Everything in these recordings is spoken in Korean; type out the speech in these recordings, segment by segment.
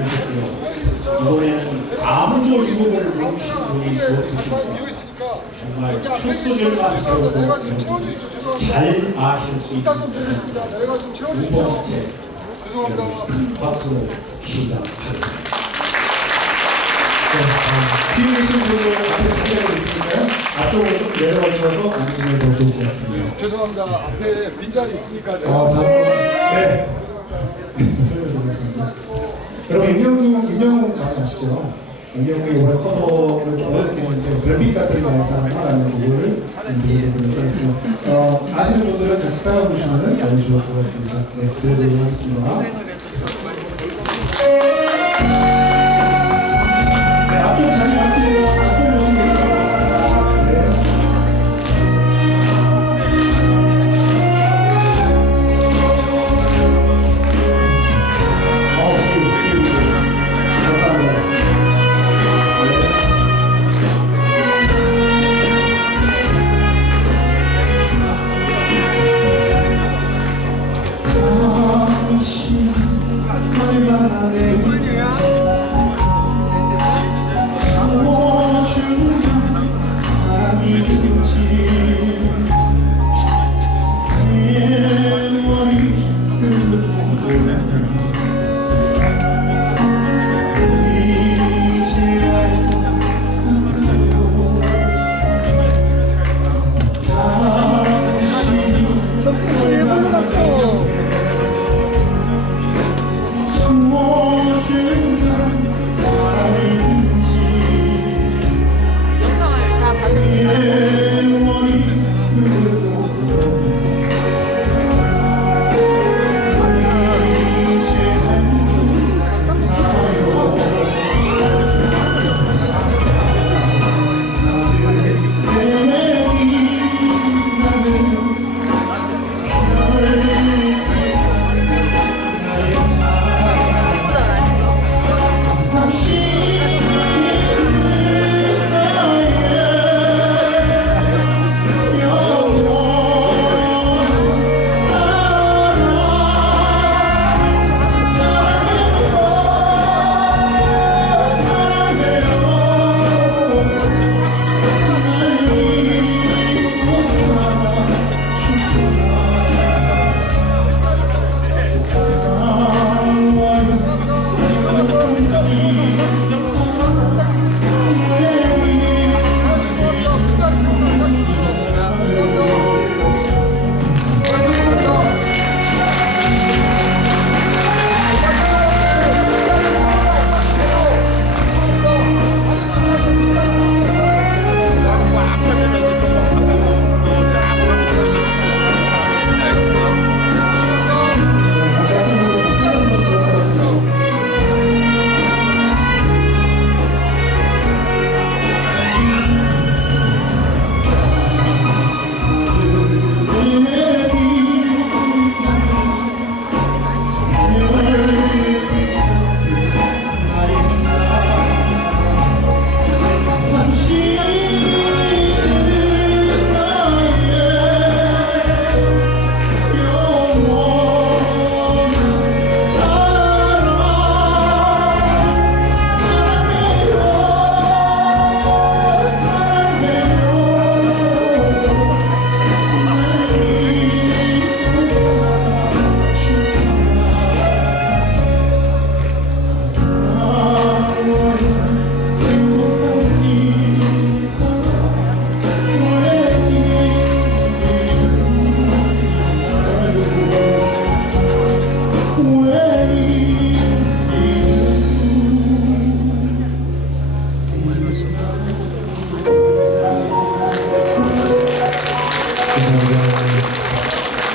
그러셨고요. 이번에는 아무도 유혹을 모르신 분이 없으시고 정말 첫 소절만 배우고 잘 아실 수 있는 두 번째 큰 박수 시작하겠습니다. 뒤에 계신 분들 앞에 자리가 있으니까요. 앞쪽으로 좀 내려가셔서 앉으시면 더 좋을 것 같습니다. 죄송합니다. 앞에 빈자리 있으니까요. 네. 여러분 임영웅 많이 아시죠? 임영웅이 올해 커버를 좀 오래됐게 했는데 별빛 같은 나의 사랑이라는 곡을 드리도록 하겠습니다. 아시는 분들은 같이 따라보시면 너무 좋을 것 같습니다. 네, 드리도록 하겠습니다. 네, 앞쪽 자리 마시고 앞쪽 보시면 되겠습니다. 네.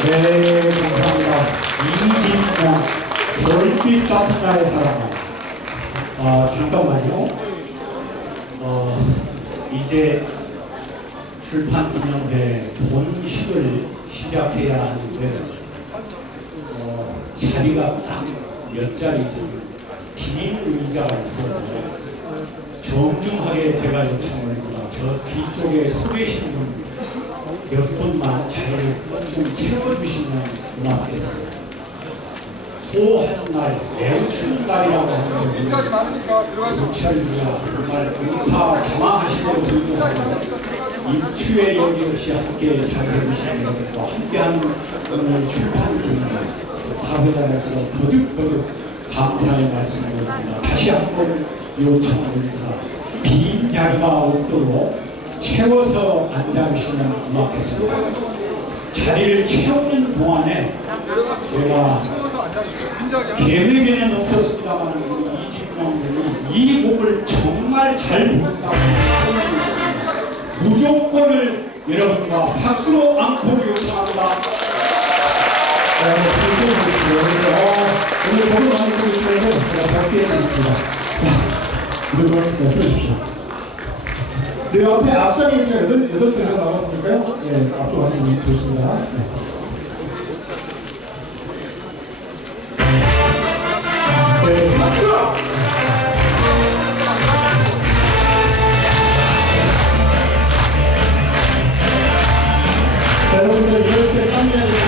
네, 감사합니다. 이진양, 별빛 같은 나의 사랑. 잠깐만요. 이제 출판 기념회 본식을 시작해야 하는데, 자리가 딱 몇 자리 긴 의자가 있어서 정중하게 제가 요청을 합니다. 저 뒤쪽에 서 계신 분 몇 분만 자리를 좀 채워주시면 고맙겠습니다. 소한 날, 매우 추운 날이라고 하는데 빈자리 많으니까 들어가시죠. 경찰이야 정말 봉사 당황하시는 분도 이 추위에 여지없이 함께 잘 해주시는 또 함께하는 오늘 출판 기념 사회단에서 거듭거듭 감사의 말씀을 드립니다. 다시 한번 요청드립니다. 빈 자리가 없도록 채워서 앉아 계시는 음악회사 자리를 채우는 동안에 제가 채워서 앉아주십시오. 빈자리 하나. 계획에는 없었습니다만 우리 이진명 군이 이 곡을 정말 잘 부른다고 무조건을 여러분과 박수로 안고 요청합니다. 오늘 너무 많이 보여주셔서 제가 밝게 해드리겠습니다. 자, 무조건 펴주십시오. 네, 옆에 앞장에 이제 8소리가 나왔으니까요. 네, 앞쪽 앉으시면 좋습니다. 네. 네, 박수! 자, 여러분들 이럴 때 땀내야 됩니다.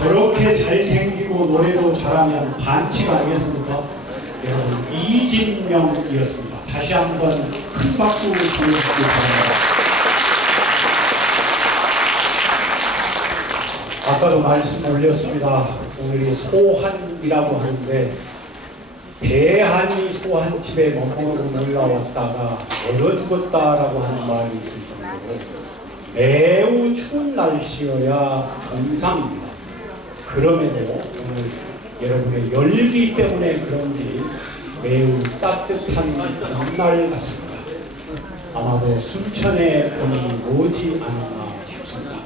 저렇게 잘생기고 노래도 잘하면 반칙 아니겠습니까? 여러분 이진명이었습니다. 다시 한번 큰 박수 보내주시기 바랍니다. 아까도 말씀 올렸습니다. 오늘이 소한이라고 하는데 대한이 소한 집에 머무르고 올라왔다가 얼어 죽었다라고 하는 말이 있을 정도로 매우 추운 날씨여야 정상입니다. 그럼에도 오늘 여러분의 열기 때문에 그런지 매우 따뜻한 봄날 같습니다. 아마도 순천의 봄이 오지 않았나 싶습니다.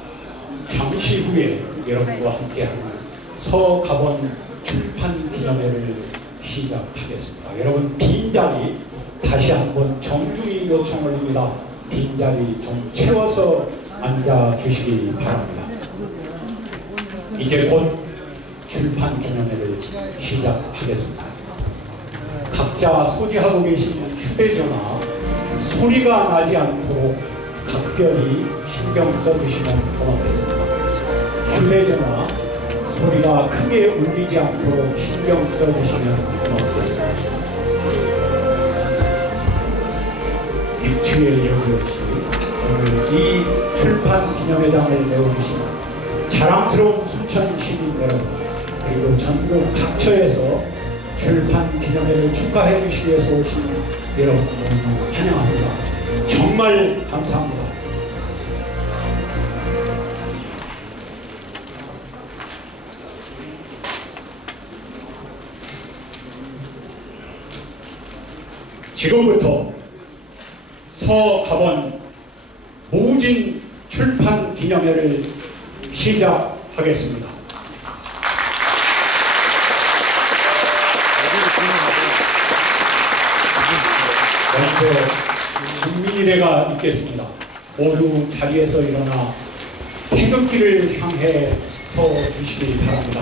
잠시 후에 여러분과 함께하는 서가번 출판 기념회를 시작하겠습니다. 여러분 빈자리 다시 한번 정중히 요청 올립니다. 빈자리 좀 채워서 앉아주시기 바랍니다. 이제 곧 출판 기념회를 시작하겠습니다. 각자 소지하고 계신 휴대전화 소리가 나지 않도록 각별히 신경 써주시면 고맙겠습니다. 휴대전화 소리가 크게 울리지 않도록 신경 써주시면 고맙겠습니다. 입추의 여유 없이 오늘 이 출판 기념회장을 내어주신 자랑스러운 순천 시민 여러분, 그리고 전국 각처에서 출판 기념회를 축하해 주시기 위해서 오신 여러분 너무 환영합니다. 정말 감사합니다. 지금부터 서가번 모진 출판 기념회를 시작하겠습니다. 먼저 국민의례가 있겠습니다. 모두 자리에서 일어나 태극기를 향해 서 주시기 바랍니다.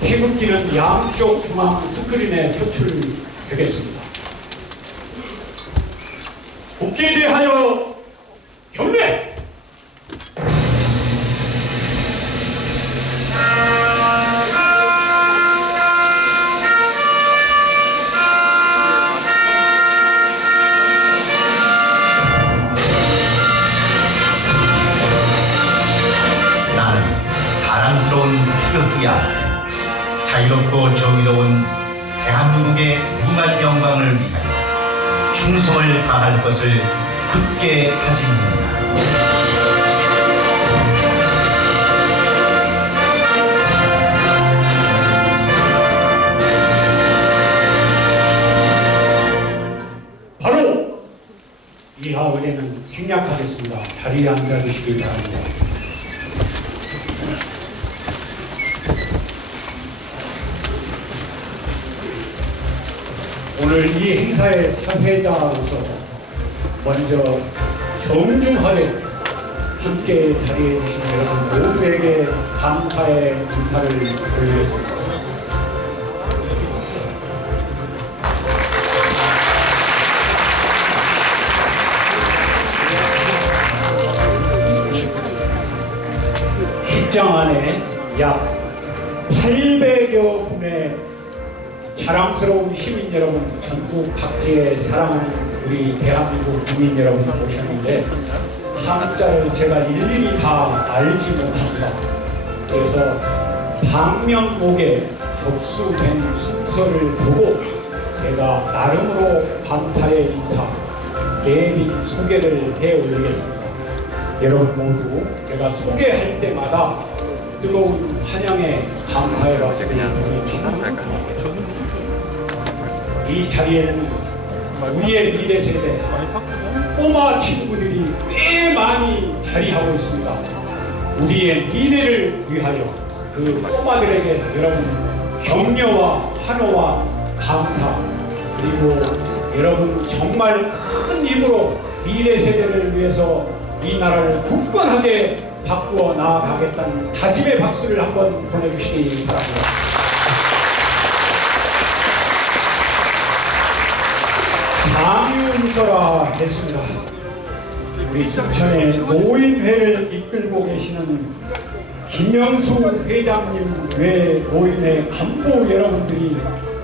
태극기는 양쪽 중앙 스크린에 표출되겠습니다. 국기에 대하여 경례! 나는 자랑스러운 태극기야. 자유롭고 정의로운 대한민국의 무궁한 영광을 위하여 충성을 다할 것을 굳게 다짐합니다. 바로 이하 의례는 생략하겠습니다. 자리에 앉아주시기 바랍니다. 오늘 이 행사의 사회자로서 먼저 정중하게 함께 자리해 주신 여러분 모두에게 감사의 인사를 드리겠습니다. 휘장 안에 약 800여 분의 자랑스러운 시민 여러분, 전국 각지에 사랑하는 우리 대한민국 국민 여러분 오셨는데 한자를 제가 일일이 다 알지 못합니다. 그래서 방명록에 접수된 순서를 보고 제가 나름으로 감사의 인사, 예비 소개를 해 올리겠습니다. 여러분 모두 제가 소개할 때마다 뜨거운 환영의 감사의 박수를 보내주시면 고맙겠습니다. 이 자리에는 우리의 미래 세대 꼬마 친구들이 꽤 많이 자리하고 있습니다. 우리의 미래를 위하여 그 꼬마들에게 여러분 격려와 환호와 감사, 그리고 여러분 정말 큰 힘으로 미래 세대를 위해서 이 나라를 굳건하게 바꾸어 나아가겠다는 다짐의 박수를 한번 보내주시기 바랍니다. 장유서라 했습니다. 우리 순천의 노인회를 이끌고 계시는 김영수 회장님 외 노인의 간부 여러분들이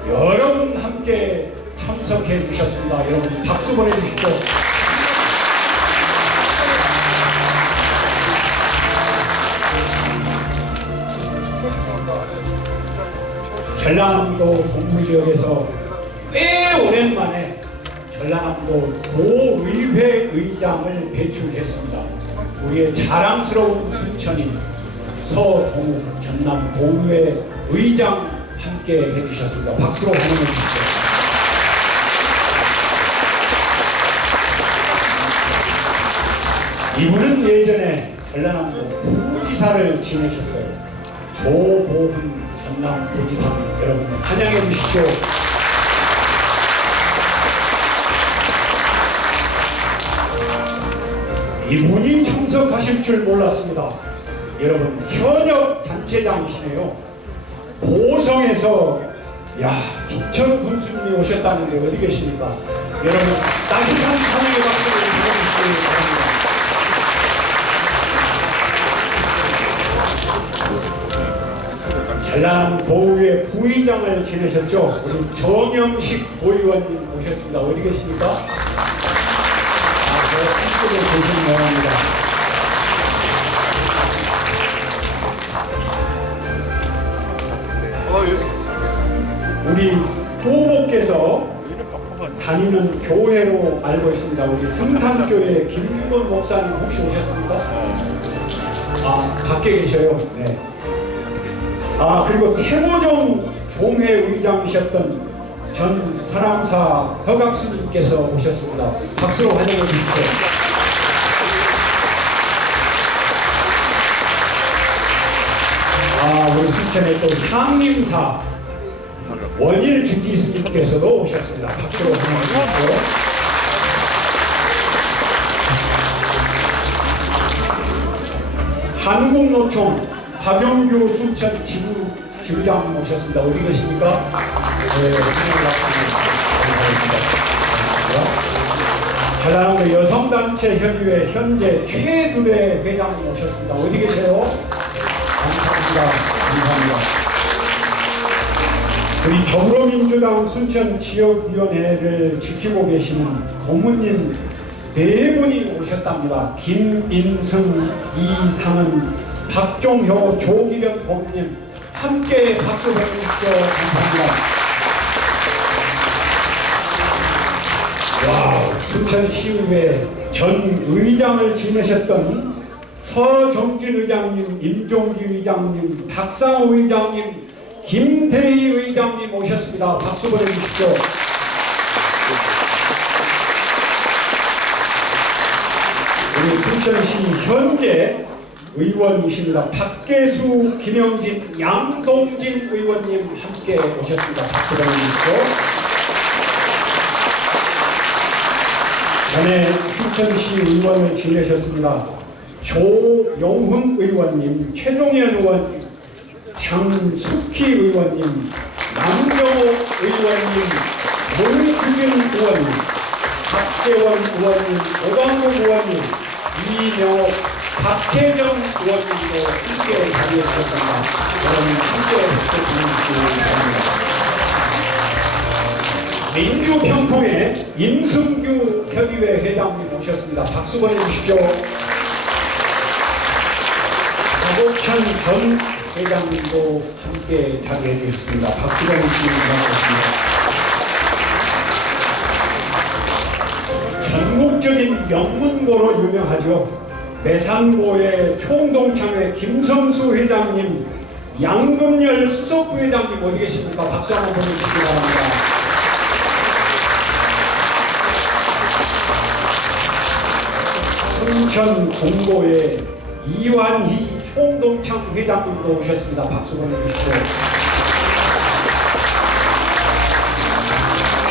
여러분 함께 참석해 주셨습니다. 여러분 박수 보내주십시오. 전라남도 동부 지역에서 꽤 오랜만에 전라남도 도의회 의장을 배출했습니다. 우리의 자랑스러운 순천인 서동욱 전남 도의회 의장 함께 해주셨습니다. 박수로 환영해 주십시오. 이분은 예전에 전라남도 부지사를 지내셨어요. 조보훈 전남 부지사님, 여러분 환영해 주십시오. 이분이 참석하실 줄 몰랐습니다. 여러분 현역 단체장이시네요. 보성에서 김철우 군수님이 오셨다는데 어디 계십니까? 여러분 따뜻한 사랑의 박수를 보내주시기 바랍니다. 전남 도의회 부의장을 지내셨죠? 우리 정영식 도의원님 오셨습니다. 어디 계십니까? 저 한쪽에 계신 모양입니다. 우리 후보께서 다니는 교회로 알고 있습니다. 우리 성산교회 김규건 목사님 혹시 오셨습니까? 밖에 계셔요. 네. 그리고 태고종 종회 의장이셨던 전 사랑사 허각스님께서 오셨습니다. 박수로 환영해 주십시오. 우리 순천의 또 향림사 원일 주기스님께서도 오셨습니다. 박수로 환영해 주십시오. 한국노총 박영규 순천 지부장 오셨습니다. 어디 계십니까? 네, 전라남도 여성단체 협의회 현재 최두배 회장님 오셨습니다. 어디 계세요? 감사합니다. 감사합니다. 우리 더불어민주당 순천 지역위원회를 지키고 계시는 고문님 네 분이 오셨답니다. 김인승, 이상은, 박종효, 조기련 고문님 함께 박수 보내주십시오. 감사합니다. 순천시의회 전 의장을 지내셨던 서정진 의장님, 임종기 의장님, 박상호 의장님, 김태희 의장님 오셨습니다. 박수 보내주십시오. 우리 순천시 현재 의원이십니다. 박계수, 김영진, 양동진 의원님 함께 오셨습니다. 박수 보내주십시오. 전에 순천시 의원을 지내셨습니다. 조용훈 의원님, 최종현 의원님, 장숙희 의원님, 남정호 의원님, 문규진 의원님, 박재원 의원님, 오광국 의원님, 이명옥, 박혜정 의원님도 함께 자리해 주셨습니다. 여러분 함께 부탁드리시기 바랍니다. 민주평통의 임승규 협의회 회장님 오셨습니다. 박수 보내주십시오. 박옥천 전 회장님도 함께 자리해 주셨습니다. 박수 보내주시기 바랍니다. 전국적인 명문고로 유명하죠. 매산고의 총동창회 김성수 회장님, 양금열 수석부회장님 어디 계십니까? 박수 한번 보내주시기 바랍니다. 순천 공고의 이완희 총동창 회장님도 오셨습니다. 박수 보내주십시오.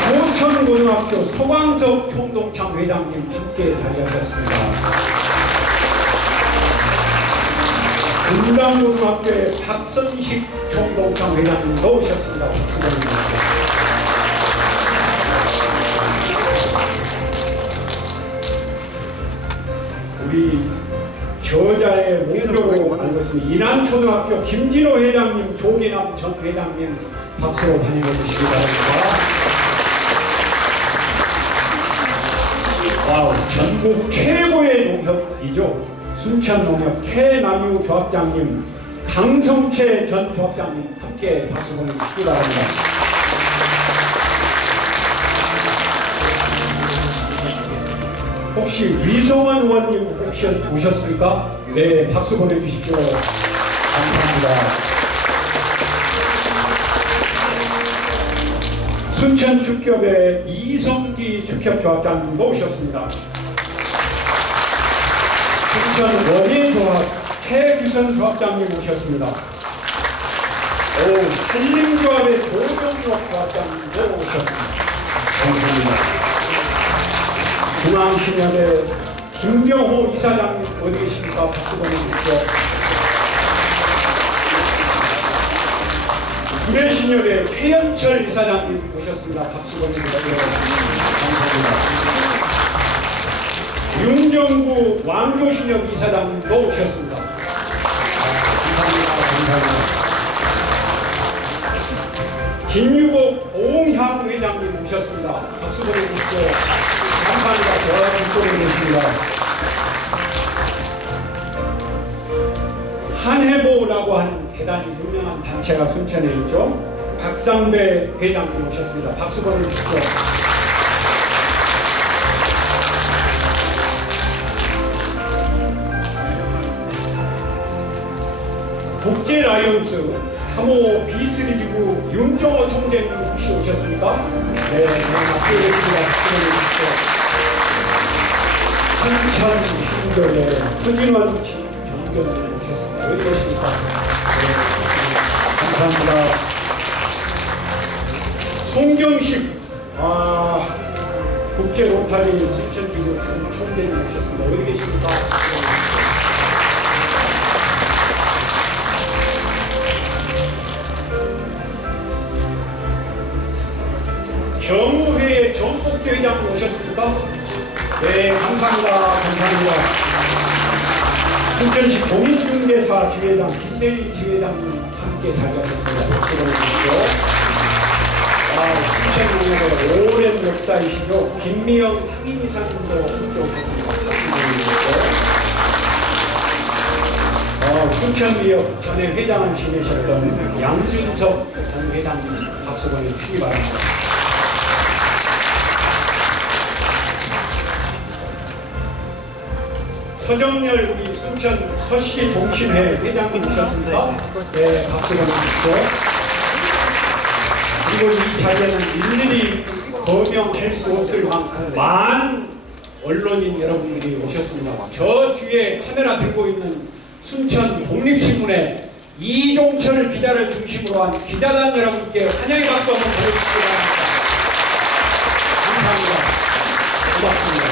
호천고등학교 소광석 총동창 회장님 함께 자리하셨습니다. 금강고등학교의 박선식 총동창 회장님도 오셨습니다. 박수 보내주십시오. 우리 저자의 목표로 알고 있습니다. 인안초등학교 김진호 회장님, 조기남 전 회장님 박수로 환영해 주시기 바랍니다. 전국 최고의 농협이죠. 순천농협 최남유 조합장님, 강성채 전 조합장님 함께 박수 보내주시기 바랍니다. 혹시 위성원 의원님 혹시 오셨습니까? 네, 박수 보내주십시오. 감사합니다. 순천축협의 이성기 축협조합장님도 오셨습니다. 순천 원예조합 최규선 조합장님 오셨습니다. 한림조합의 조정록 조합장님도 오셨습니다. 감사합니다. 중앙신협의 김병호 이사장님 어디 계십니까? 박수 보내주십시오. 구례신협의 최현철 이사장님 오셨습니다. 박수 보내주십시오. 감사합니다. 윤정구 왕조신협 이사장님도 오셨습니다. 감사합니다. 감사합니다. 진유복 보홍향 회장님 오셨습니다. 박수 보내주십시오. 감사합니다. 저 뒤쪽에 계십니다. 한해보라고 하는 대단히 유명한 단체가 순천에 있죠. 박상배 회장님 오셨습니다. 박수 보내주십시오. 국제라이온스 3호 B3리그 윤정호 총재님 혹시 오셨습니까? 네, 박수해주십시오. 한천 hin도의 허진원 정교님 오셨습니다. 어디 계십니까? 네, 감사합니다. 송경식 국제로타리 순천기구 총재님 오셨습니다. 어디 계십니까? 경우회의 정복태 회장님 오셨습니까? 네, 감사합니다. 감사합니다. 순천시 공인중개사 지회장 김대희 지회장님 함께 자리하셨습니다. 박수 보내주시죠. 순천공업의 오랜 역사이시죠. 김미영 상임이사님도 함께 오셨습니다. 박수 보내주시죠. 순천미역 전에 회장을 지내셨던 양준석 전 회장님 박수 보내주시기 바랍니다. 서정열 우리 순천 서씨 종신회 회장님 오셨습니다. 네, 박수 보내주십시오. 그리고 이 자리에는 일일이 거명할 수 없을 만큼 많은 언론인 여러분들이 오셨습니다. 저 뒤에 카메라 들고 있는 순천 독립신문의 이종철 기자를 중심으로 한 기자단 여러분께 환영의 박수 한번 보내주시기 바랍니다. 감사합니다. 고맙습니다.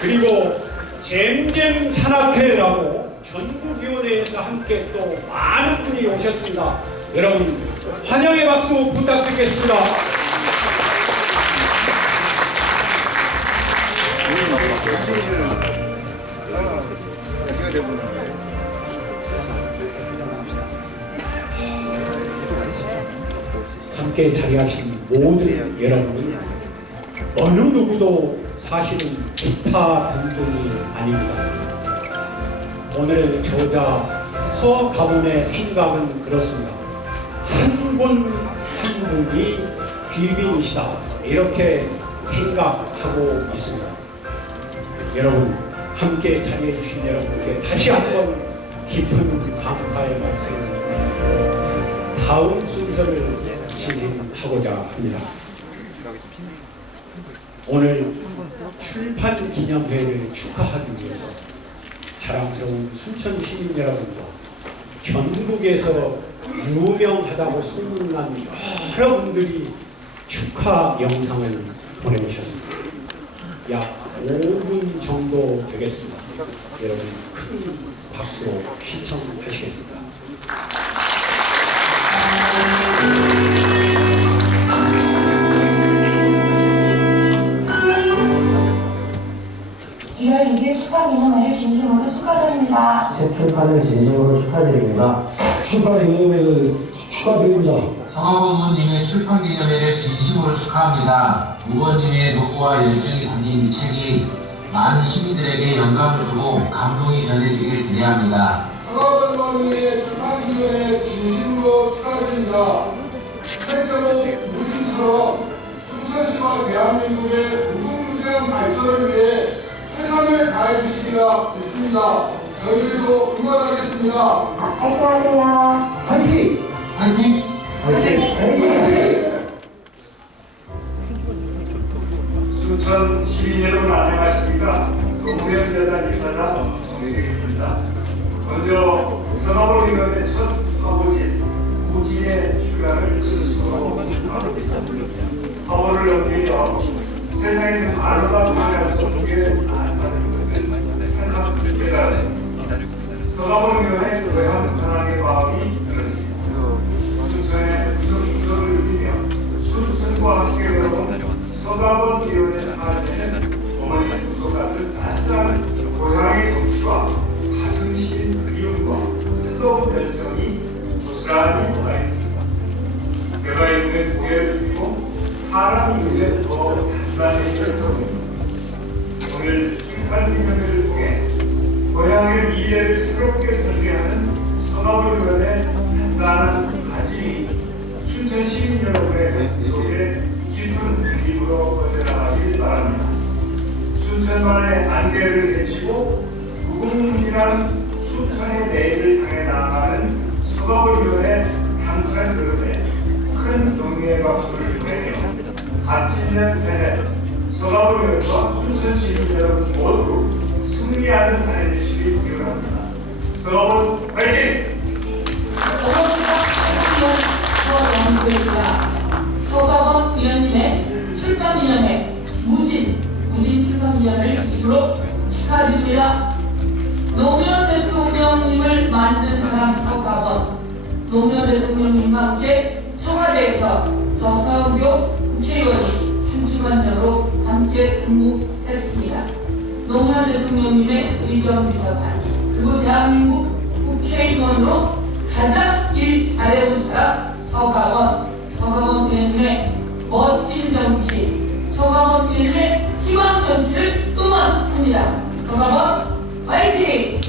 그리고 잼잼 산악회라고 전국위원회에서 함께 또 많은 분이 오셨습니다. 여러분 환영의 박수 부탁드리겠습니다. 함께 자리하신 모든 여러분은 어느 누구도 사실은 기타 등등이 아닙니다. 오늘 저자 서가문의 생각은 그렇습니다. 한 분 한 분이 귀빈이시다 이렇게 생각하고 있습니다. 여러분 함께 자리해 주신 여러분께 다시 한번 깊은 감사의 말씀을 다음 순서를 진행하고자 합니다. 오늘 출판 기념회를 축하하기 위해서 자랑스러운 순천 시민 여러분과 전국에서 유명하다고 소문난 여러분들이 축하 영상을 보내주셨습니다. 약 5분 정도 되겠습니다. 여러분 큰 박수로 시청하시겠습니다. 출판기념회를 진심으로 축하드립니다. 새 출판을 진심으로 축하드립니다. 출판기념회를 축하드립니다. 성하고 의원님의 출판기념회를 진심으로 축하합니다. 의원님의 노고와 열정이 담긴 이 책이 많은 시민들에게 영감을 주고 감동이 전해지길 기대합니다. 성하고 의원님의 출판기념회 진심으로 축하드립니다. 책제로 우리들처럼 순천시와 대한민국의 무궁무진한 순천 발전을 위해 최선을 다해 주시리라 믿습니다. 저희들도 응원하겠습니다. 안녕하세요. 파이팅! 파이팅! 파이팅! 순천 시민 여러분 안녕하십니까? 노무현 재단 이사장 정세기입니다. 먼저 선거위원회 첫 화보지 무진의 출간을 스스로 축하합니다. 화보를 넘기며 세상에는 말로만 표현할 수 없게 많다는 것을 새삼 깨달았습니다. 선거위원회 외환 사랑의 마음이 들었습니다. 순천의 구석구석을 누비며 순천과 함께 걸어온 서가원위원회 사안에는 어머니 구석 같은 따스한 고향의 정치와 가슴 시린 그리움과 뜨거운 열정이 고스란히 남아있습니다. 내가 있는 고개를 숙이고 사람이 있는 더 단단해질 것입니다. 오늘 출판기념회를 통해 고향의 미래를 새롭게 설계하는 서가원위원회 단단한 가짐이 순천 시민 여러분의 가슴 속에 깊은 그림으로 번져나가길 바랍니다. 순천만의 안개를 헤치고 무궁무진한 순천의 내일을 향해 나아가는 서가원위원회 당찬 그룹에 큰 동의의 박수를 보내며 값짓는 새해 서가원위원회와 순천 시민 여러분 모두 승리하는 한 해 되시길 기원합니다. 서가원 화이팅! 서가원 위원님의 출판기념회 무진 출판기념회를 진심으로 축하드립니다. 노무현 대통령님을 만든 사람 서가원, 노무현 대통령님과 함께 청와대에서 저서은교 국회의원이 춤추관장으로 함께 근무했습니다. 노무현 대통령님의 의정비서관, 그리고 대한민국 국회의원으로 가장 일 잘해온 사람 서가원 의원님의 멋진 정치, 서가원 의원님의 희망 정치를 응원합니다. 서가원 화이팅!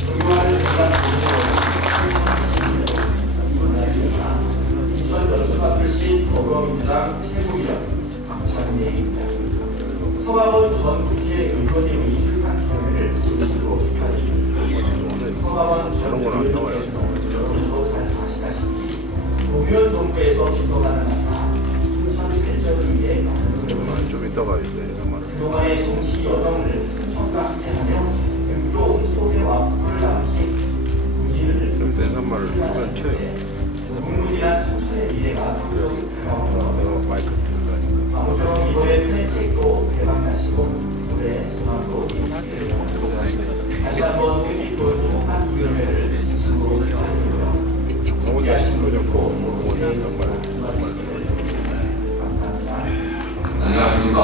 인천 연수가 출신 더불어민주당 최고위원 박찬대입니다. 서가원 전 국회의원님의 출판 기념회를 진심으로 축하드립니다. 서가원 전 의원님께서 여러분도 잘 아시다시피 노무현 정부에서 비서관을 맡아 순천 발전을 위해 그동안의 정치 여정을 순천과 함께하며 또 소개와 꿈을 남긴 무진을 무궁무진한 순천의 미래가 성적인 다가온 아무쪼록 이번에 팬의 책도 대박나시고 올해 소망도 이루시기를 바랍니다. 다시 한번 뜻깊은 행복한 기념회를 진심으로 축하드리고요. 함께하신 분들도 감사합니다. 안녕하십니까.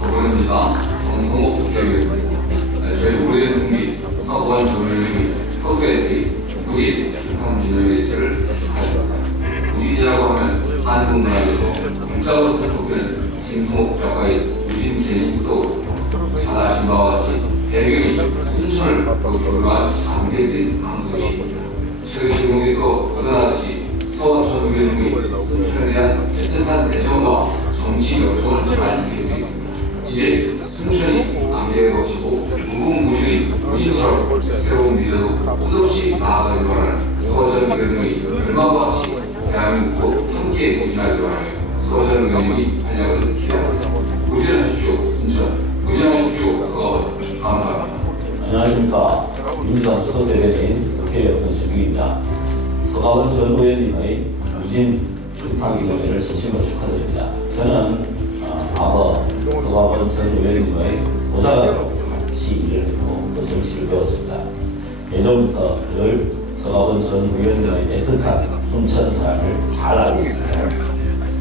더불어민주당 정성호 국회의원입니다. 저희 오래된 동기 서가원 전 의원님이 서구에서의 무진 출판기념회를 축하드립니다. 무진이라고 하면 한국 문화에서 공작으로 뽑히는 김성옥 작가의 무진 개인기도 잘 아신 바와 같이 배경이 순천을 겨울한 안개된 암도시. 최근 제목에서 드러나듯이 서 전 의원님이 순천에 대한 애틋한 애정과 정치 열정을 잘 느낄 수 있습니다. 이제 순천이 안개에 덮치고 무궁무진의 무진처럼 새로운 미래로 끝없이 나아가길 바라는 서 전 의원님의 결말과 같이 대한민국도 함께 무진하길 바라며 서 전 의원님이 활약을 기대합니다. 무진하십시오 순천, 무진하십시오 서가원. 감사합니다. 안녕하십니까. 민주당 수석대변인 국회의원 권수기입니다. 서가원 전 의원님의 무진 출판기념회를 진심으로 축하드립니다. 저는 과거 서가원 전 의원님의 보좌관으로 시기를 했고 또 정치를 배웠습니다. 예전부터 늘 서가원 전 의원님의 애틋한 순천 사랑을 잘 알고 있습니다.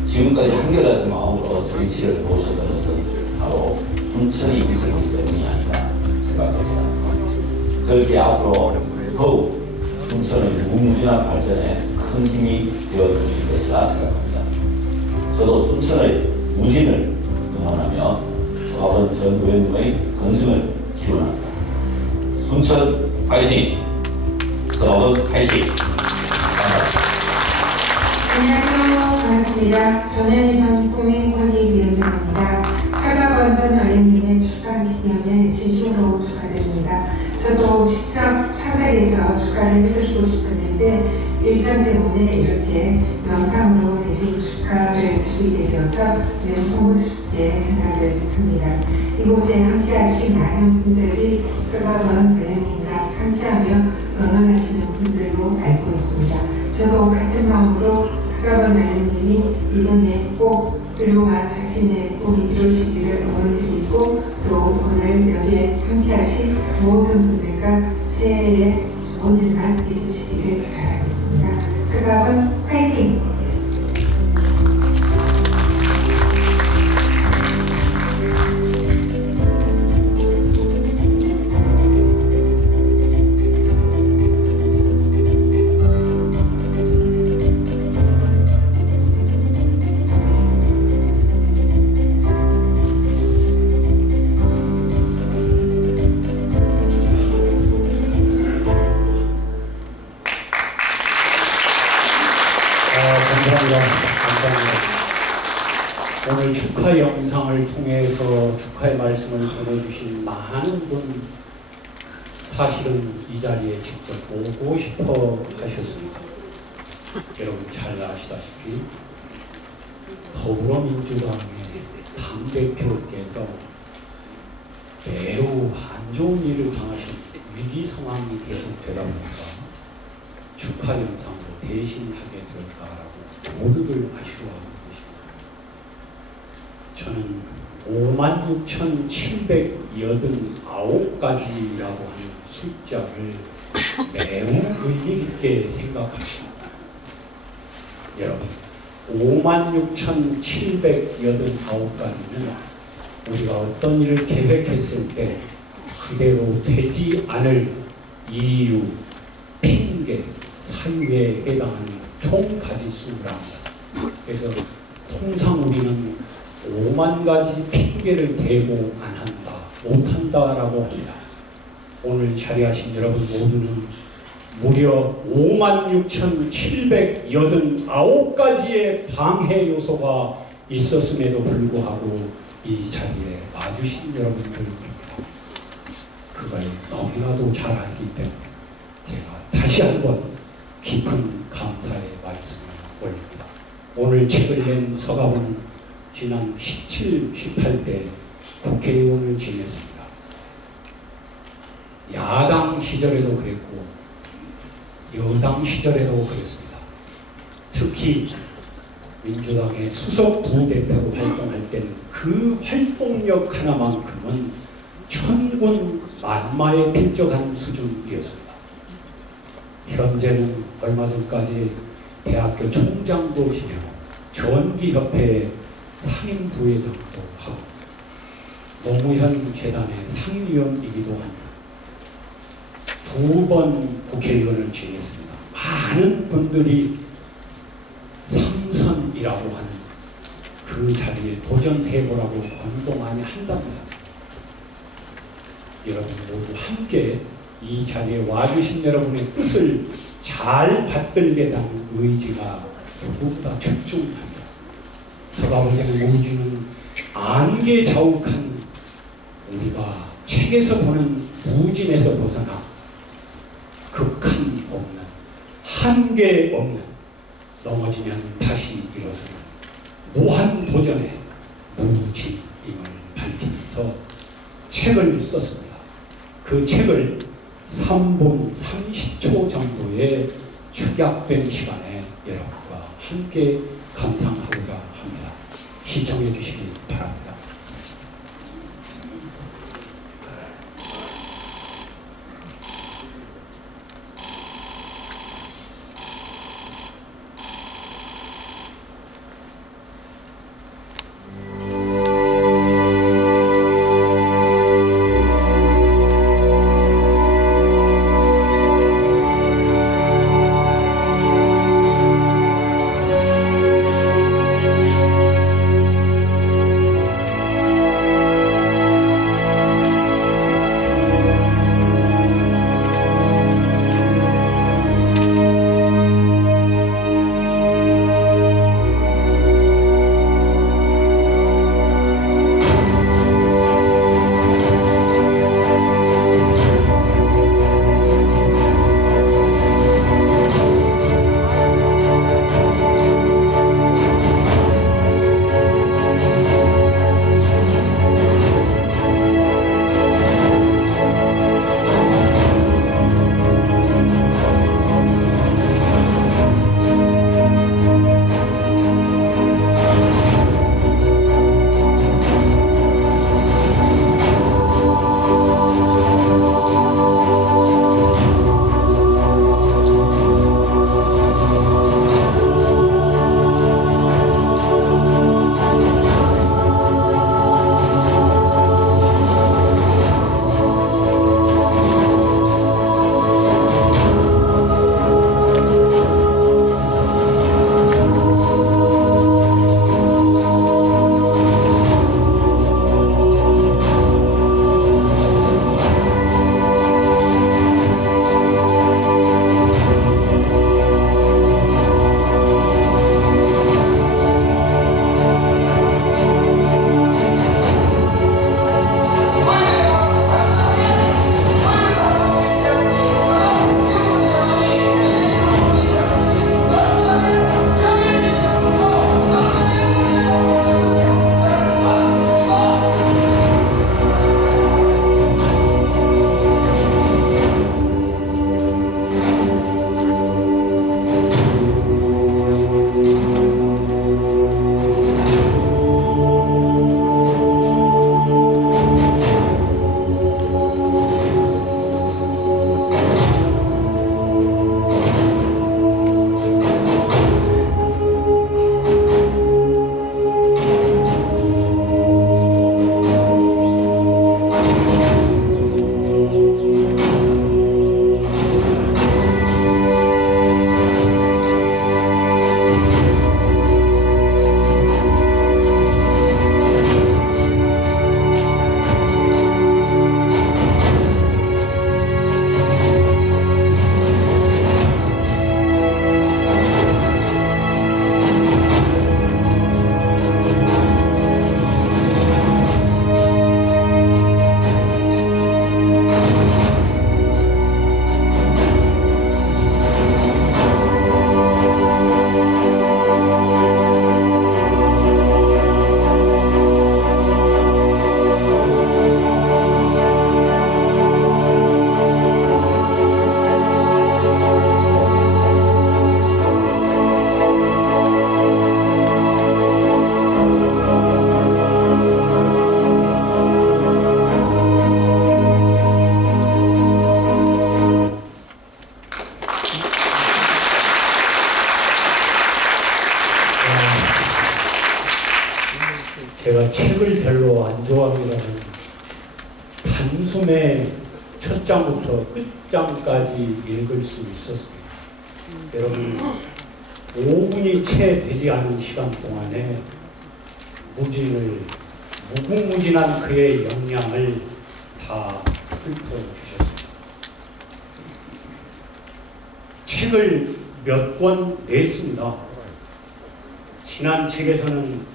지금까지 한결같은 마음으로 정치를 보셨던 것은 바로 순천이 있었기 때문이 아닌가 생각합니다. 그렇게 앞으로 더욱 순천의 무궁무진한 발전에 큰 힘이 되어주실 것이라 생각합니다. 저도 순천의 무진을 응원하며 서가원 전 의원님의 건승을 기원합니다. 순천 파이팅! 서가원 파이팅! 안녕하세요. 반갑습니다. 전현희 전 국민권익위원장입니다. 서가원 전 의원님의 출판 축하를 해주고 싶었는데 일정 때문에 이렇게 영상으로 대신 축하를 드리게 되어서 매우 송구스럽게 생각을 합니다. 이곳에 함께하신 많은 분들이 서가원 배영님과 함께하며 응원하시는 분들로 알고 있습니다. 저도 같은 마음으로 서가원 배영님이 이번에 꼭 훌륭한 자신의 꿈을 이루시기를 응원드리고 또 오늘 여기에 함께하신 모든 분들과 새해에 좋은 일만 있으시기를 바라겠습니다. 서가원 화이팅! 감사합니다. 오늘 축하 영상을 통해서 축하의 말씀을 전해주신 많은 분 사실은 이 자리에 직접 오고 싶어 하셨습니다. 여러분 잘 아시다시피 더불어민주당의 당대표께서 매우 안 좋은 일을 당하신 위기 상황이 계속되다 보니까 축하 영상으로 대신하게 되었다라고 모두들 아쉬워하는 것입니다. 저는 56,789가지라고 하는 숫자를 매우 의미 깊게 생각합니다. 여러분, 56,789가지는 우리가 어떤 일을 계획했을 때 그대로 되지 않을 이유, 핑계, 사유에 해당하는 총 가지수를 합니다. 그래서 통상 우리는 5만 가지 핑계를 대고 안 한다, 못 한다라고 합니다. 오늘 자리하신 여러분 모두는 무려 56,789가지의 방해 요소가 있었음에도 불구하고 이 자리에 와주신 여러분들입니다. 그걸 너무나도 잘 알기 때문에 제가 다시 한번 깊은 감사의 말씀을 올립니다. 오늘 책을 낸 서가원 지난 17, 18대 국회의원을 지냈습니다. 야당 시절에도 그랬고 여당 시절에도 그랬습니다. 특히 민주당의 수석 부대표로 활동할 때는 그 활동력 하나만큼은 천군 만마에 필적한 수준이었습니다. 현재는 얼마 전까지 대학교 총장도 지내고 전기협회 상임부회장도 하고 노무현 재단의 상임위원이기도 합니다. 2번 국회의원을 지냈습니다. 많은 분들이 삼선이라고 하는 그 자리에 도전해보라고 권고 많이 한답니다. 여러분 모두 함께 이 자리에 와주신 여러분의 뜻을 잘 받들겠다는 의지가 누구보다 출중합니다. 서가원장의 의지는 안개 자욱한 우리가 책에서 보는 무진에서 벗어나 극한 없는 한계 없는 넘어지면 다시 일어서는 무한 도전의 무진임을 밝히면서 책을 썼습니다. 그 책을 3분 30초 정도의 축약된 시간에 여러분과 함께 감상하고자 합니다. 시청해 주시기 바랍니다. 별로 안 좋아합니다만 단숨에 첫 장부터 끝장까지 읽을 수 있었습니다. 여러분 5분이 채 되지 않은 시간 동안에 무궁무진한 그의 역량을 다 훑어주셨습니다. 책을 몇 권 냈습니다. 지난 책에서는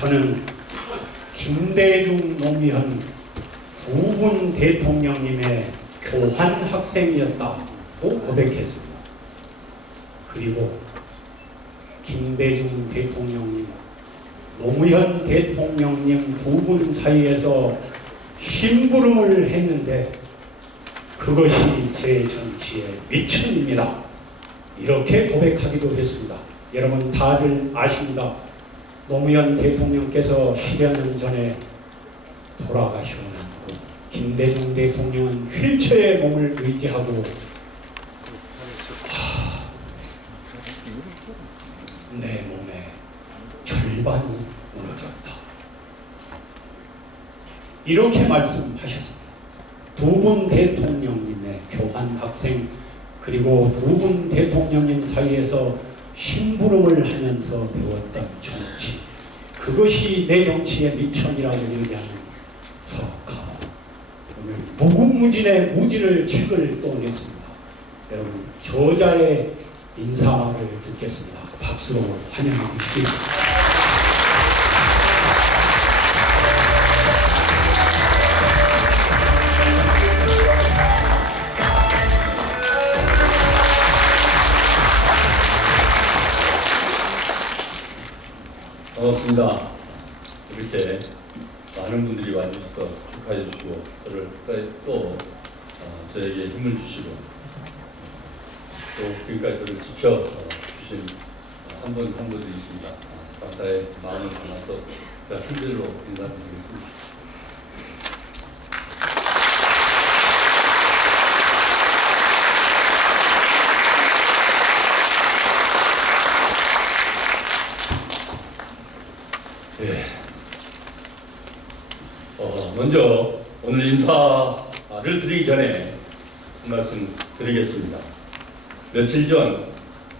저는 김대중 노무현 두 분 대통령님의 교환 학생이었다고 고백했습니다. 그리고 김대중 대통령님, 노무현 대통령님 두 분 사이에서 심부름을 했는데 그것이 제 정치의 미천입니다. 이렇게 고백하기도 했습니다. 여러분 다들 아십니다. 노무현 대통령께서 10여 년 전에 돌아가시고 난 후 김대중 대통령은 휠체어에 몸을 의지하고 내 몸의 절반이 무너졌다. 이렇게 말씀하셨습니다. 두 분 대통령님의 교환 학생 그리고 두 분 대통령님 사이에서 심부름을 하면서 배웠던 정치, 그것이 내 정치의 미천이라고 얘기하는 서가모. 오늘 무궁무진의 무진을 책을 또 냈습니다. 여러분 저자의 인사말을 듣겠습니다. 박수로 환영해 주십시오. 반갑습니다. 이렇게 많은 분들이 와주셔서 축하해 주시고 또 저에게 힘을 주시고 또 지금까지 저를 지켜주신 한 분 한 분들이 있습니다. 감사의 마음을 담아서 제가 힘들로 인사드리겠습니다. 먼저 오늘 인사를 드리기 전에 한 말씀 드리겠습니다. 며칠 전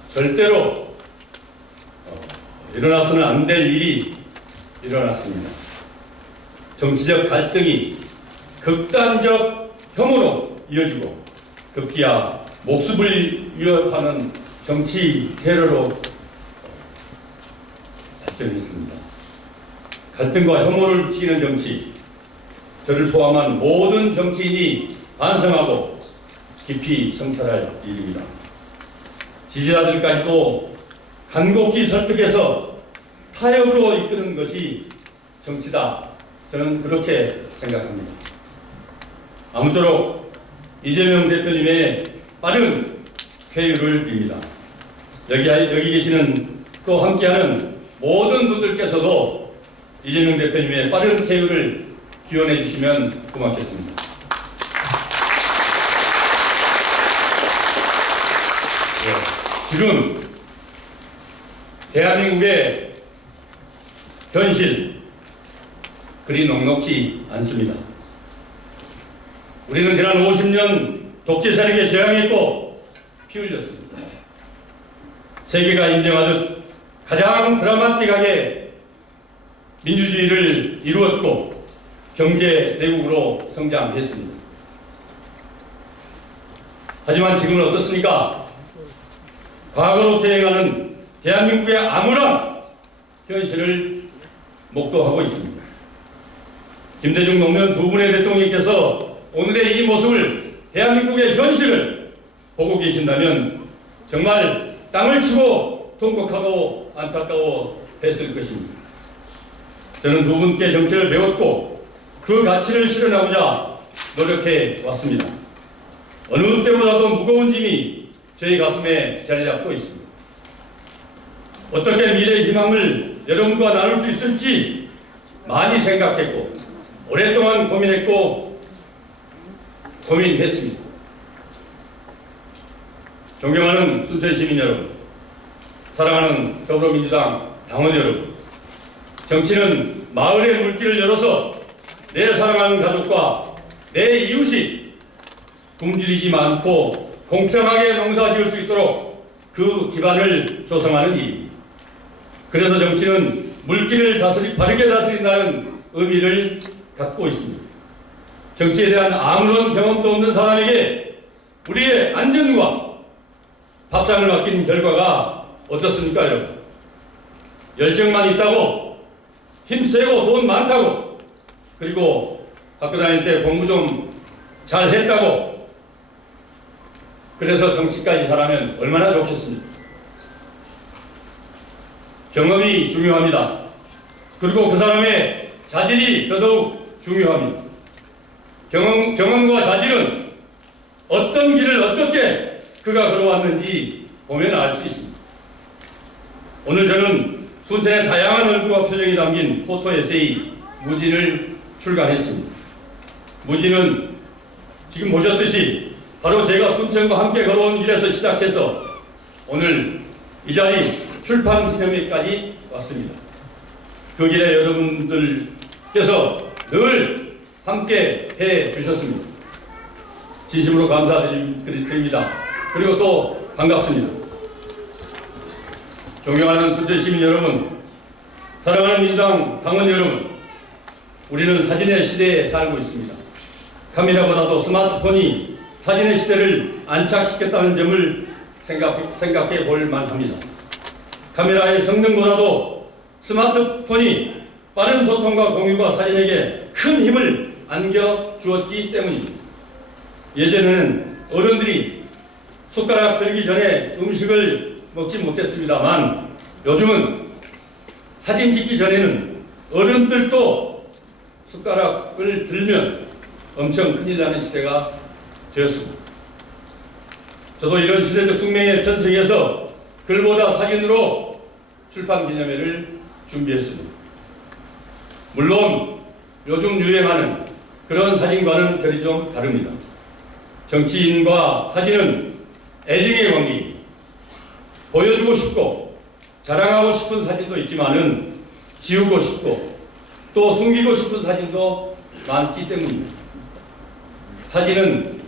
절대로 일어나서는 안 될 일이 일어났습니다. 정치적 갈등이 극단적 혐오로 이어지고 급기야 목숨을 위협하는 정치 테러로 발전했습니다. 갈등과 혐오를 부추기는 정치, 저를 포함한 모든 정치인이 반성하고 깊이 성찰할 일입니다. 지지자들까지도 간곡히 설득해서 타협으로 이끄는 것이 정치다. 저는 그렇게 생각합니다. 아무쪼록 이재명 대표님의 빠른 쾌유를 빕니다. 여기 계시는 또 함께하는 모든 분들께서도 이재명 대표님의 빠른 쾌유를 기원해 주시면 고맙겠습니다. 지금 대한민국의 현실 그리 녹록지 않습니다. 우리는 지난 50년 독재 세력에 저항했고 피 흘렸습니다. 세계가 인정하듯 가장 드라마틱하게 민주주의를 이루었고 경제 대국으로 성장했습니다. 하지만 지금은 어떻습니까? 과거로 퇴행하는 대한민국의 암울한 현실을 목도하고 있습니다. 김대중 노무현 두 분의 대통령께서 오늘의 이 모습을, 대한민국의 현실을 보고 계신다면 정말 땅을 치고 통곡하고 안타까워 했을 것입니다. 저는 두 분께 정치를 배웠고 그 가치를 실현하고자 노력해 왔습니다. 어느 때보다도 무거운 짐이 저희 가슴에 자리 잡고 있습니다. 어떻게 미래의 희망을 여러분과 나눌 수 있을지 많이 생각했고 오랫동안 고민했습니다. 존경하는 순천 시민 여러분, 사랑하는 더불어민주당 당원 여러분, 정치는 마을의 물길을 열어서 내 사랑하는 가족과 내 이웃이 굶주리지 않고 공평하게 농사 지을 수 있도록 그 기반을 조성하는 일입니다. 그래서 정치는 물길을 바르게 다스린다는 의미를 갖고 있습니다. 정치에 대한 아무런 경험도 없는 사람에게 우리의 안전과 밥상을 맡긴 결과가 어떻습니까, 여러분? 열정만 있다고, 힘세고 돈 많다고, 그리고 학교 다닐 때 공부 좀 잘 했다고, 그래서 정치까지 잘하면 얼마나 좋겠습니까? 경험이 중요합니다. 그리고 그 사람의 자질이 더더욱 중요합니다. 경험과 자질은 어떤 길을 어떻게 그가 걸어왔는지 보면 알 수 있습니다. 오늘 저는 순천의 다양한 얼굴과 표정이 담긴 포토 에세이 무진을 출간했습니다. 무진은 지금 보셨듯이 바로 제가 순천과 함께 걸어온 길에서 시작해서 오늘 이 자리 출판 기념회까지 왔습니다. 그 길에 여러분들께서 늘 함께 해 주셨습니다. 진심으로 감사드립니다. 그리고 또 반갑습니다. 존경하는 순천 시민 여러분, 사랑하는 민주당 당원 여러분, 우리는 사진의 시대에 살고 있습니다. 카메라보다도 스마트폰이 사진의 시대를 안착시켰다는 점을 생각해 볼 만합니다. 카메라의 성능보다도 스마트폰이 빠른 소통과 공유가 사진에게 큰 힘을 안겨주었기 때문입니다. 예전에는 어른들이 숟가락 들기 전에 음식을 먹지 못했습니다만 요즘은 사진 찍기 전에는 어른들도 숟가락을 들면 엄청 큰일 나는 시대가 되었습니다. 저도 이런 시대적 숙명에 편승해서 글보다 사진으로 출판 기념회를 준비했습니다. 물론 요즘 유행하는 그런 사진과는 결이 좀 다릅니다. 정치인과 사진은 애증의 관계입니다. 보여주고 싶고 자랑하고 싶은 사진도 있지만은 지우고 싶고 또 숨기고 싶은 사진도 많기 때문입니다. 사진은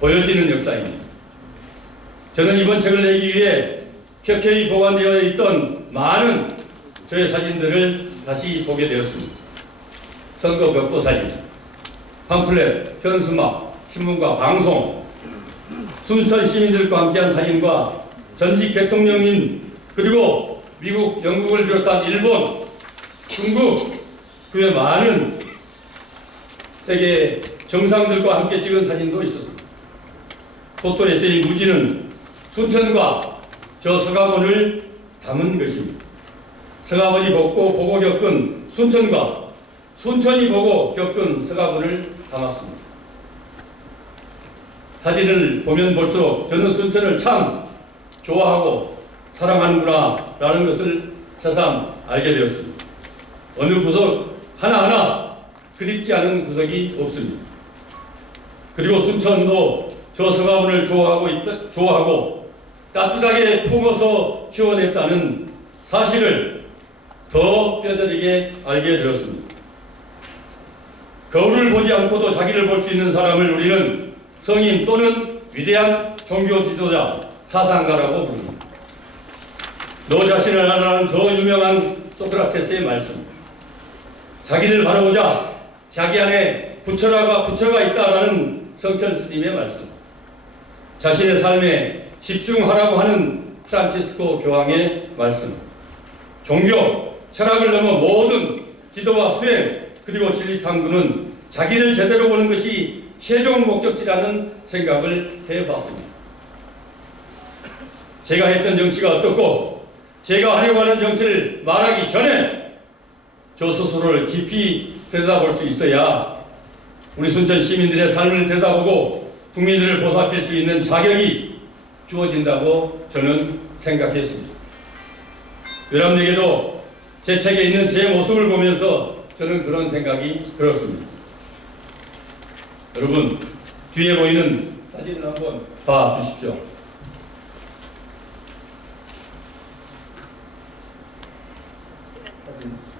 보여지는 역사입니다. 저는 이번 책을 내기 위해 켜켜이 보관되어 있던 많은 저의 사진들을 다시 보게 되었습니다. 선거 벽보 사진, 팜플렛, 현수막, 신문과 방송, 순천 시민들과 함께한 사진과 전직 대통령인 그리고 미국, 영국을 비롯한 일본, 중국, 그 외 많은 세계 정상들과 함께 찍은 사진도 있었습니다. 포토 에세이 무지는 순천과 저 서가본을 담은 것입니다. 서가본이 보고 겪은 순천과 순천이 보고 겪은 서가본을 담았습니다. 사진을 보면 볼수록 저는 순천을 참 좋아하고 사랑하는구나 라는 것을 새삼 알게 되었습니다. 어느 구석 하나하나 그립지 않은 구석이 없습니다. 그리고 순천도 저 서가본을 좋아하고 따뜻하게 품어서 키워냈다는 사실을 더 뼈저리게 알게 되었습니다. 거울을 보지 않고도 자기를 볼 수 있는 사람을 우리는 성인 또는 위대한 종교 지도자, 사상가라고 부릅니다. 너 자신을 알아라는 저 유명한 소크라테스의 말씀. 자기를 바라보자 자기 안에 부처가 있다라는 성철 스님의 말씀. 자신의 삶에 집중하라고 하는 프란치스코 교황의 말씀. 종교, 철학을 넘어 모든 기도와 수행 그리고 진리 탐구는 자기를 제대로 보는 것이 최종 목적지라는 생각을 해봤습니다. 제가 했던 정치가 어떻고 제가 하려고 하는 정치를 말하기 전에 저 스스로를 깊이 들여다볼 수 있어야 우리 순천 시민들의 삶을 들여다보고 국민들을 보살필 수 있는 자격이 주어진다고 저는 생각했습니다. 여러분에게도 제 책에 있는 제 모습을 보면서 저는 그런 생각이 들었습니다. 여러분, 뒤에 보이는 사진을 한번 봐 주십시오.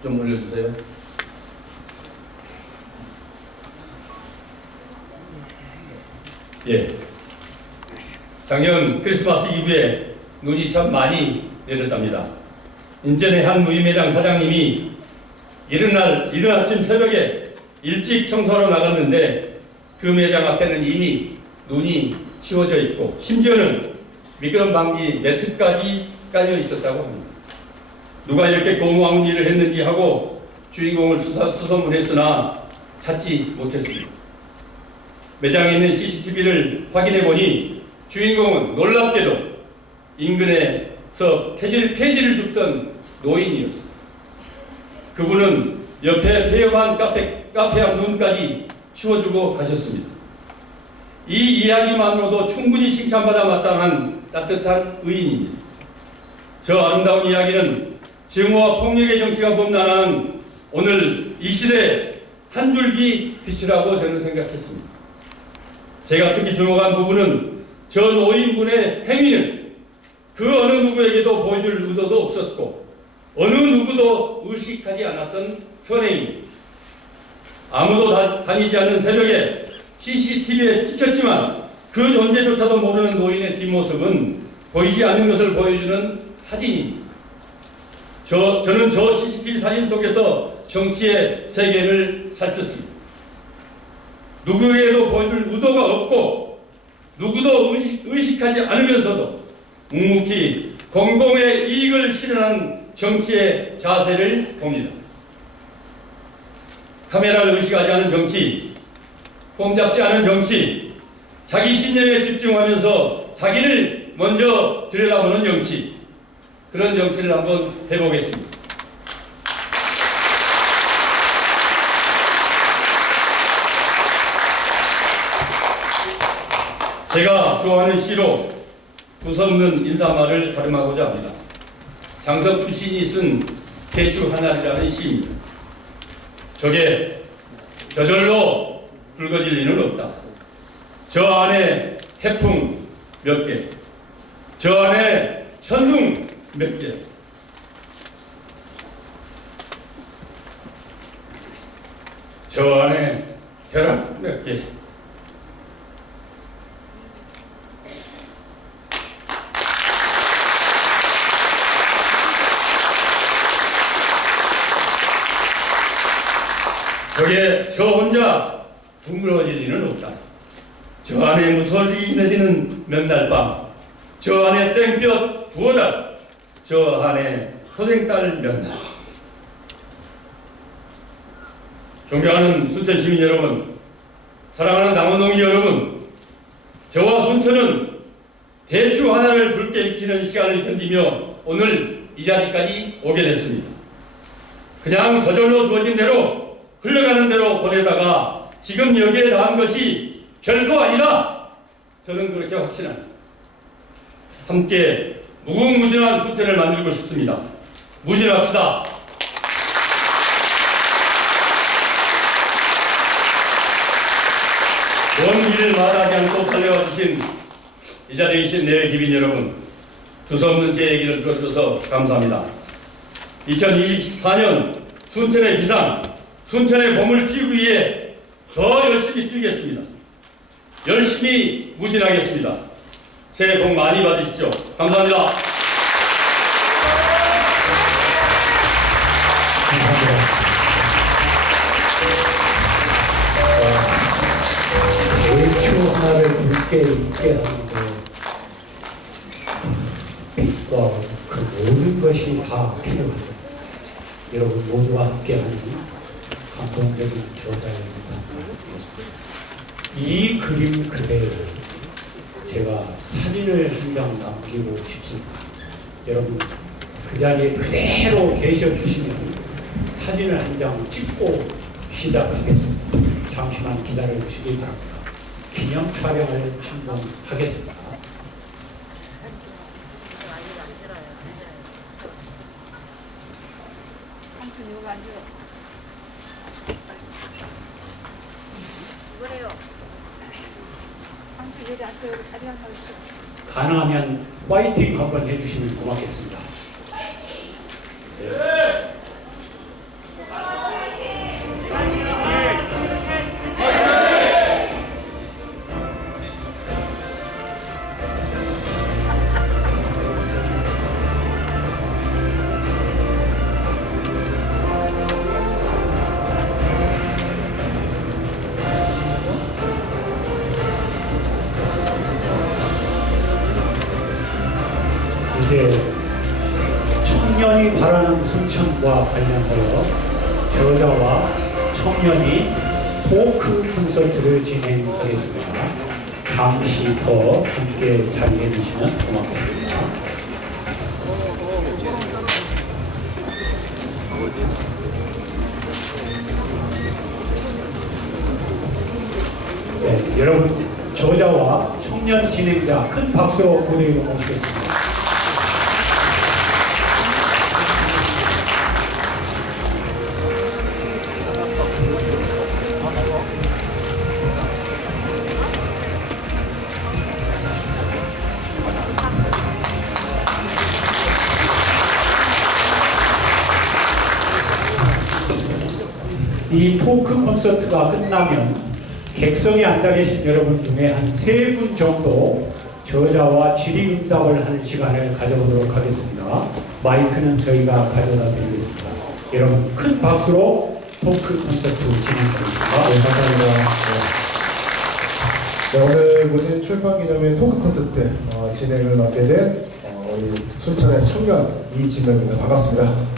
좀 올려주세요. 예. 작년 크리스마스 이브에 눈이 참 많이 내렸답니다. 인천의 한 무인매장 사장님이 이른 아침 새벽에 일찍 청소하러 나갔는데 그 매장 앞에는 이미 눈이 치워져 있고 심지어는 미끄럼 방지 매트까지 깔려 있었다고 합니다. 누가 이렇게 고무한 일을 했는지 하고 주인공을 수소문했으나 찾지 못했습니다. 매장에 있는 CCTV를 확인해 보니 주인공은 놀랍게도 인근에서 폐지를 줍던 노인이었습니다. 그분은 옆에 폐업한 카페 앞 눈까지 치워주고 가셨습니다. 이 이야기만으로도 충분히 칭찬받아 마땅한 따뜻한 의인입니다. 저 아름다운 이야기는 증오와 폭력의 정치가 범람하는 오늘 이 시대의 한 줄기 빛이라고 저는 생각했습니다. 제가 특히 주목한 부분은 저 노인분의 행위는 그 어느 누구에게도 보여줄 의도도 없었고 어느 누구도 의식하지 않았던 선행입니다. 아무도 다니지 않는 새벽에 CCTV에 찍혔지만 그 존재조차도 모르는 노인의 뒷모습은 보이지 않는 것을 보여주는 사진입니다. 저는 저 CCTV 사진 속에서 정 씨의 세계를 살폈습니다. 누구에게도 보여줄 의도가 없고 누구도 의식하지 않으면서도 묵묵히 공공의 이익을 실현한 정 씨의 자세를 봅니다. 카메라를 의식하지 않은 정치, 폼 잡지 않은 정치, 자기 신념에 집중하면서 자기를 먼저 들여다보는 정치, 그런 정치를 한번 해보겠습니다. 제가 좋아하는 시로 두서없는 인사말을 발음하고자 합니다. 장석준 시인이 쓴 대추 하나리라는 시입니다. 저게 저절로 붉어질 리는 없다. 저 안에 태풍 몇 개, 저 안에 천둥 몇 개, 저 안에 벼락 몇 개, 저게 저 혼자 둥그러질 리는 없다. 저 안에 무sol리내지는 몇 날 밤, 저 안에 땡볕 두어 달, 저 안에 소생딸 몇 날. 존경하는 순천 시민 여러분, 사랑하는 남원동지 여러분, 저와 순천은 대추 하나를 붉게 익히는 시간을 견디며 오늘 이 자리까지 오게 됐습니다. 그냥 저절로 주어진 대로 흘러가는 대로 보내다가 지금 여기에 닿은 것이 결코 아니다. 저는 그렇게 확신합니다. 함께 무궁무진한 순천을 만들고 싶습니다. 무진합시다. 먼 길을 마다하지 않고 달려와 주신 이 자리에 계신 내외 기빈 여러분, 두서없는 제 얘기를 들어줘서 감사합니다. 2024년 순천의 비상, 순천의 봄을 피우기 위해 더 열심히 뛰겠습니다. 열심히 무진하겠습니다. 새해 복 많이 받으십시오. 감사합니다. 대추 하나를 붉게 익게 하는데 빛과 그 모든 것이 다 필요합니다. 여러분 모두와 함께하는 감동적인 조사입니다. 이 그림 그대로 제가 사진을 한 장 남기고 싶습니다. 여러분 그 자리에 그대로 계셔 주시면 사진을 한 장 찍고 시작하겠습니다. 잠시만 기다려 주시기 바랍니다. 기념 촬영을 한번 하겠습니다. 가능하면 파이팅 한번 해주시면 고맙겠습니다. 네. 기념과 관련하여 저자와 청년이 토크 콘서트를 진행하겠습니다. 잠시 더 함께 자리해 주시면 고맙겠습니다. 네, 여러분 저자와 청년 진행자 큰 박수로 무대 위로 모시겠습니다. 이 토크 콘서트가 끝나면 객석에 앉아 계신 여러분 중에 한 3분 정도 저자와 질의응답을 하는 시간을 가져보도록 하겠습니다. 마이크는 저희가 가져다 드리겠습니다. 여러분 큰 박수로 토크 콘서트 진행하겠습니다. 네, 감사합니다. 네, 오늘 무진 출판 기념회 토크 콘서트 진행을 맡게 된 우리 순천의 청년 이진명입니다. 반갑습니다.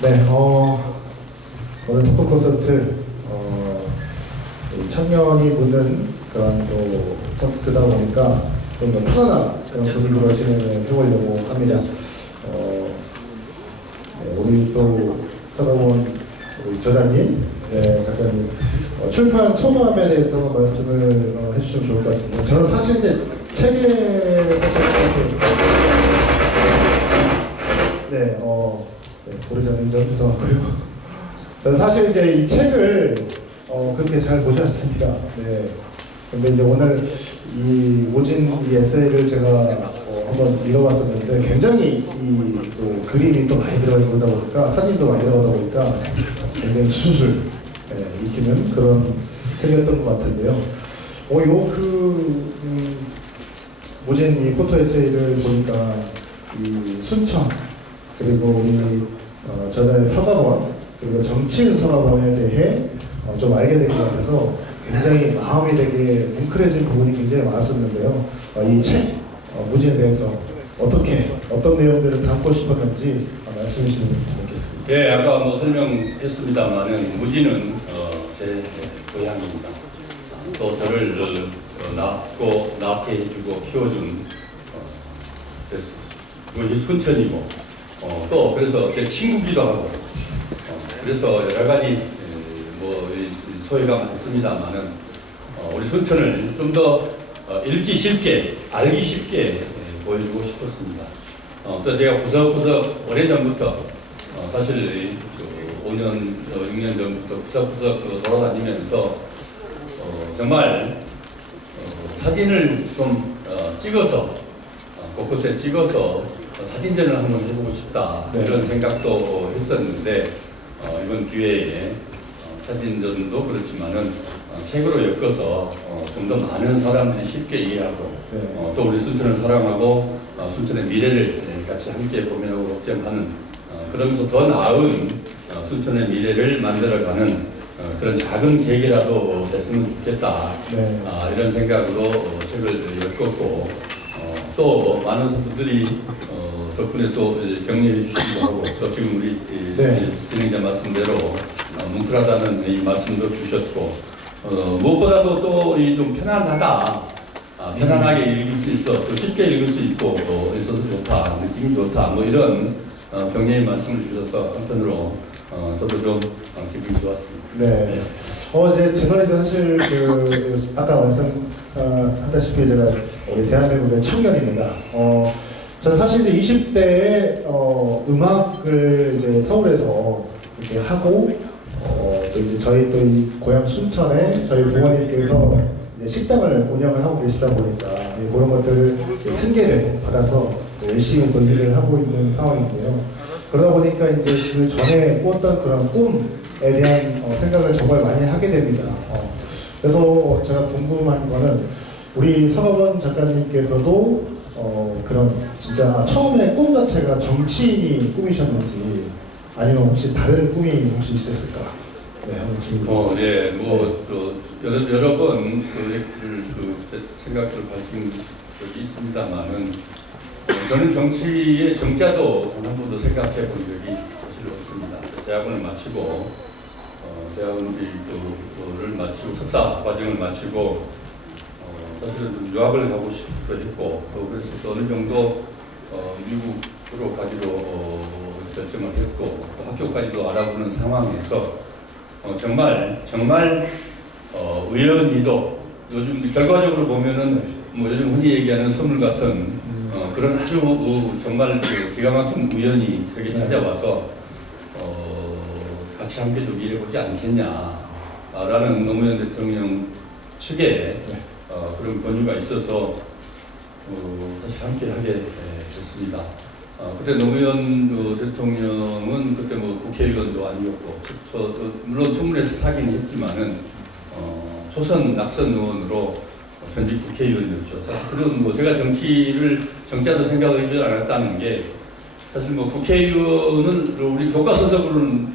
네, 오늘 토크 콘서트 청년이 묻는 그런 또 콘서트다 보니까 좀 더 편안한 그런 분위기로 진행을 해보려고 합니다. 네, 우리 또 서러운 우리 저자님, 네, 작가님 출판 소감에 대해서 말씀을 해주시면 좋을 것 같은데 저는 사실 이제 책에 네, 고르자는 점 죄송하고요. 저는 사실 이제 이 책을 그렇게 잘 보지 않습니다. 네. 근데 이제 오늘 이 오진 이 에세이를 제가 한번 읽어봤었는데 굉장히 이 또 그림이 또 많이 들어가다 보니까 사진도 많이 들어가다 보니까 굉장히 수술 익히는 그런 책이었던 것 같은데요. 오진 이 포토 에세이를 보니까 이 순천 그리고 우리 저자의 서가원 그리고 정치인 서가원에 대해 좀 알게 된 것 같아서 굉장히 마음이 되게 뭉클해진 부분이 굉장히 많았었는데요. 이 책 무진에 대해서 어떤 내용들을 담고 싶었는지 말씀해 주시면 좋겠습니다. 예, 아까 뭐 설명했습니다만은 무진은 제 고향입니다. 또 저를 낳게 해주고 키워준 그것이 순천이고 또 그래서 제 친구기도 하고 그래서 여러 가지 뭐 소회가 많습니다만은 우리 순천을 좀 더 읽기 쉽게 알기 쉽게 보여주고 싶었습니다. 또 제가 구석구석 오래전부터 사실 5년, 6년 전부터 구석구석 돌아다니면서 정말 사진을 좀 찍어서 곳곳에 찍어서 사진전을 한번 해보고 싶다 이런 생각도 했었는데 이번 기회에 사진전도 그렇지만은 책으로 엮어서 좀 더 많은 사람들이 쉽게 이해하고 또 우리 순천을 사랑하고 순천의 미래를 같이 함께 고민하고 걱정하는 그러면서 더 나은 순천의 미래를 만들어가는 그런 작은 계기라도 됐으면 좋겠다 이런 생각으로 책을 엮었고 또 많은 분들이 덕분에 또 격려해 주시기도 하고 또 지금 우리 진행자 말씀대로 뭉클하다는 이 말씀도 주셨고 무엇보다도 또 좀 편안하다 편안하게 읽을 수 있어 또 쉽게 읽을 수 있고 있어서 좋다 느낌이 좋다 뭐 이런 격려의 말씀을 주셔서 한편으로 저도 좀 기분이 좋았습니다. 네. 이제 제 노래도 사실 아까 말씀하다시피 제가 우리 대한민국의 청년입니다. 저는 사실 이제 20대에 음악을 이제 서울에서 이렇게 하고 또 이제 저희 또 이 고향 순천에 저희 부모님께서 이제 식당을 운영을 하고 계시다 보니까 그런 것들을 승계를 받아서 열심히 또 일을 하고 있는 상황인데요. 그러다 보니까 이제 그 전에 꾸었던 그런 꿈에 대한 생각을 정말 많이 하게 됩니다. 그래서 제가 궁금한 거는 우리 서가원 작가님께서도 그런 진짜 처음에 꿈 자체가 정치인이 꿈이셨는지 아니면 혹시 다른 꿈이 혹시 있었을까? 네, 한번 질문. 예, 여러 번 생각을 밝힌 적이 있습니다만은 저는 정치의 정자도 단 한 번도 생각해 본 적이 사실 없습니다. 대학원을 마치고 대학원을 마치고 석사 과정을 마치고 사실은 좀 유학을 가고 싶기도 했고 또 그래서 또 어느 정도 미국으로 가기로 결정을 했고 또 학교까지도 알아보는 상황에서 정말 의연히도 요즘 결과적으로 보면은 뭐 요즘 흔히 얘기하는 선물 같은 그런 아주 정말 기가 막힌 우연이 저기 찾아와서 같이 함께 좀 일해보지 않겠냐라는 노무현 대통령 측에 그런 권유가 있어서 사실 함께 하게 됐습니다. 그때 노무현 대통령은 그때 뭐 국회의원도 아니었고 물론 청문회에서 타긴 했지만은 초선 낙선 의원으로 전직 국회의원이었죠. 그런 뭐 제가 정치도 생각하지 않았다는 게 사실 뭐 국회의원은 우리 교과서적으로는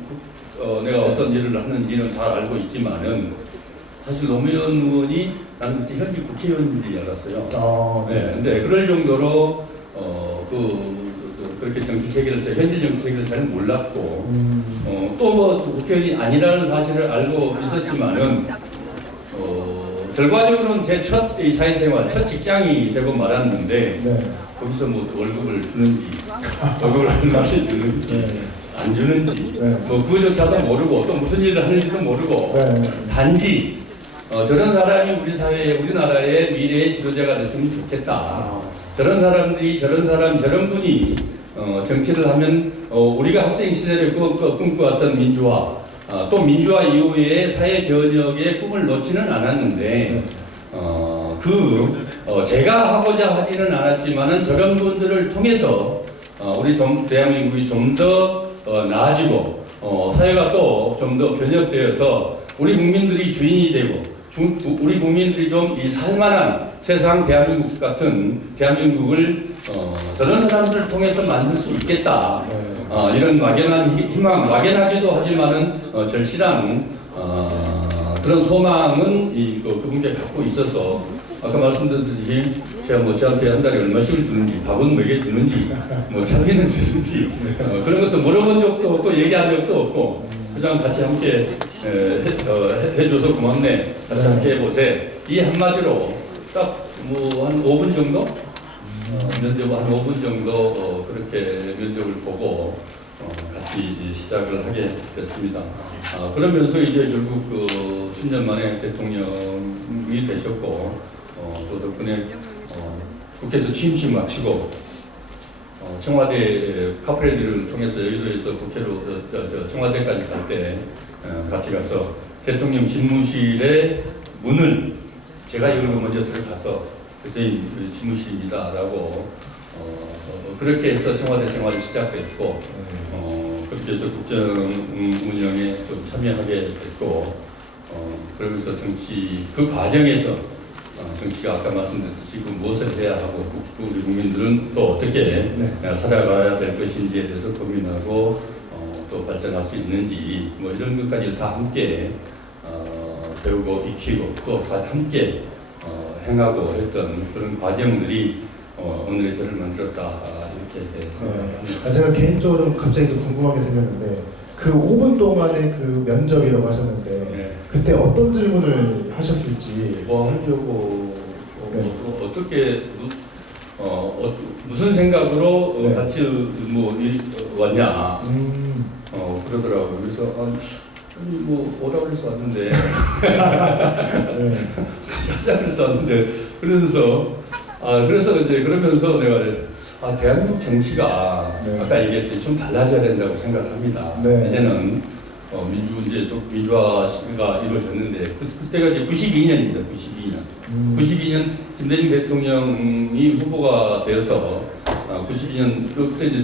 내가 어떤 일을 하는지는 다 알고 있지만은 사실 노무현 의원이 나는 그때 현직 국회의원인 줄 알았어요. 네, 근데 그럴 정도로 그렇게 정치 세계를 현실 정치 세계를 잘 몰랐고 또 뭐 국회의원이 아니라는 사실을 알고 있었지만은 결과적으로는 제 첫 사회생활, 첫 직장이 되고 말았는데 거기서 뭐 월급을 주는지 월급을 얼마나 주는지 안 주는지 뭐 그거조차도 모르고 또 무슨 일을 하는지도 모르고 단지 저런 사람이 우리나라의 미래의 지도자가 됐으면 좋겠다. 저런 사람들이 저런 분이 정치를 하면 우리가 학생 시절에 꿈꿔왔던 민주화 또 민주화 이후에 사회 변혁의 꿈을 놓지는 않았는데 제가 하고자 하지는 않았지만은 저런 분들을 통해서 우리 대한민국이 좀 더 나아지고 사회가 또 좀 더 변혁되어서 우리 국민들이 주인이 되고 우리 국민들이 좀 이 살만한 세상 대한민국 같은 대한민국을 저런 사람들을 통해서 만들 수 있겠다. 이런 막연한 희망, 막연하기도 하지만은 절실한 그런 소망은 그분께 갖고 있어서 아까 말씀드렸듯이 제가 뭐 저한테 한 달에 얼마씩을 주는지 밥은 먹여 주는지 뭐 차비는 주는지 그런 것도 물어본 적도 없고 얘기한 적도 없고 그냥 같이 함께 해줘서 고맙네. 같이 함께 해보세. 이 한마디로 딱 뭐 한 5분 정도 면접 한 5분 정도 그렇게 면접을 보고 같이 시작을 하게 됐습니다. 그러면서 이제 결국 10년 만에 대통령이 되셨고 또 덕분에 국회에서 취임식 마치고 청와대 카프레디를 통해서 여의도에서 국회로 청와대까지 갈 때 같이 가서 대통령 집무실의 문을 제가 열고 먼저 들어가서 저희 집무실입니다라고 그렇게 해서 청와대 생활이 시작됐고 그렇게 해서 국정 운영에 좀 참여하게 됐고 그러면서 그 과정에서 정치가 아까 말씀드렸듯이 무엇을 해야 하고 우리 국민들은 또 어떻게 살아가야 될 것인지에 대해서 고민하고 또 발전할 수 있는지 뭐 이런 것까지 다 함께 배우고 익히고 또 다 함께 행하고 했던 그런 과정들이 오늘의 저를 만들었다 이렇게 생각합니다. 제가 개인적으로 좀 갑자기 좀 궁금한 게 생겼는데 그 5분 동안의 그 면접이라고 하셨는데 그때 어떤 질문을 하셨을지 뭐 하려고 어떻게 무슨 생각으로 같이 뭐 왔냐 그러더라고요. 그래서 뭐 오라고 해서 왔는데 같이 하자고 해서 왔는데 그래서 이제 그러면서 내가 대한민국 정치가 아까 얘기했지 좀 달라져야 된다고 생각합니다. 이제는 민주화 시기가 이루어졌는데 그때가 이제 92년입니다. 92년 김대중 대통령이 후보가 되어서 92년 그때 이제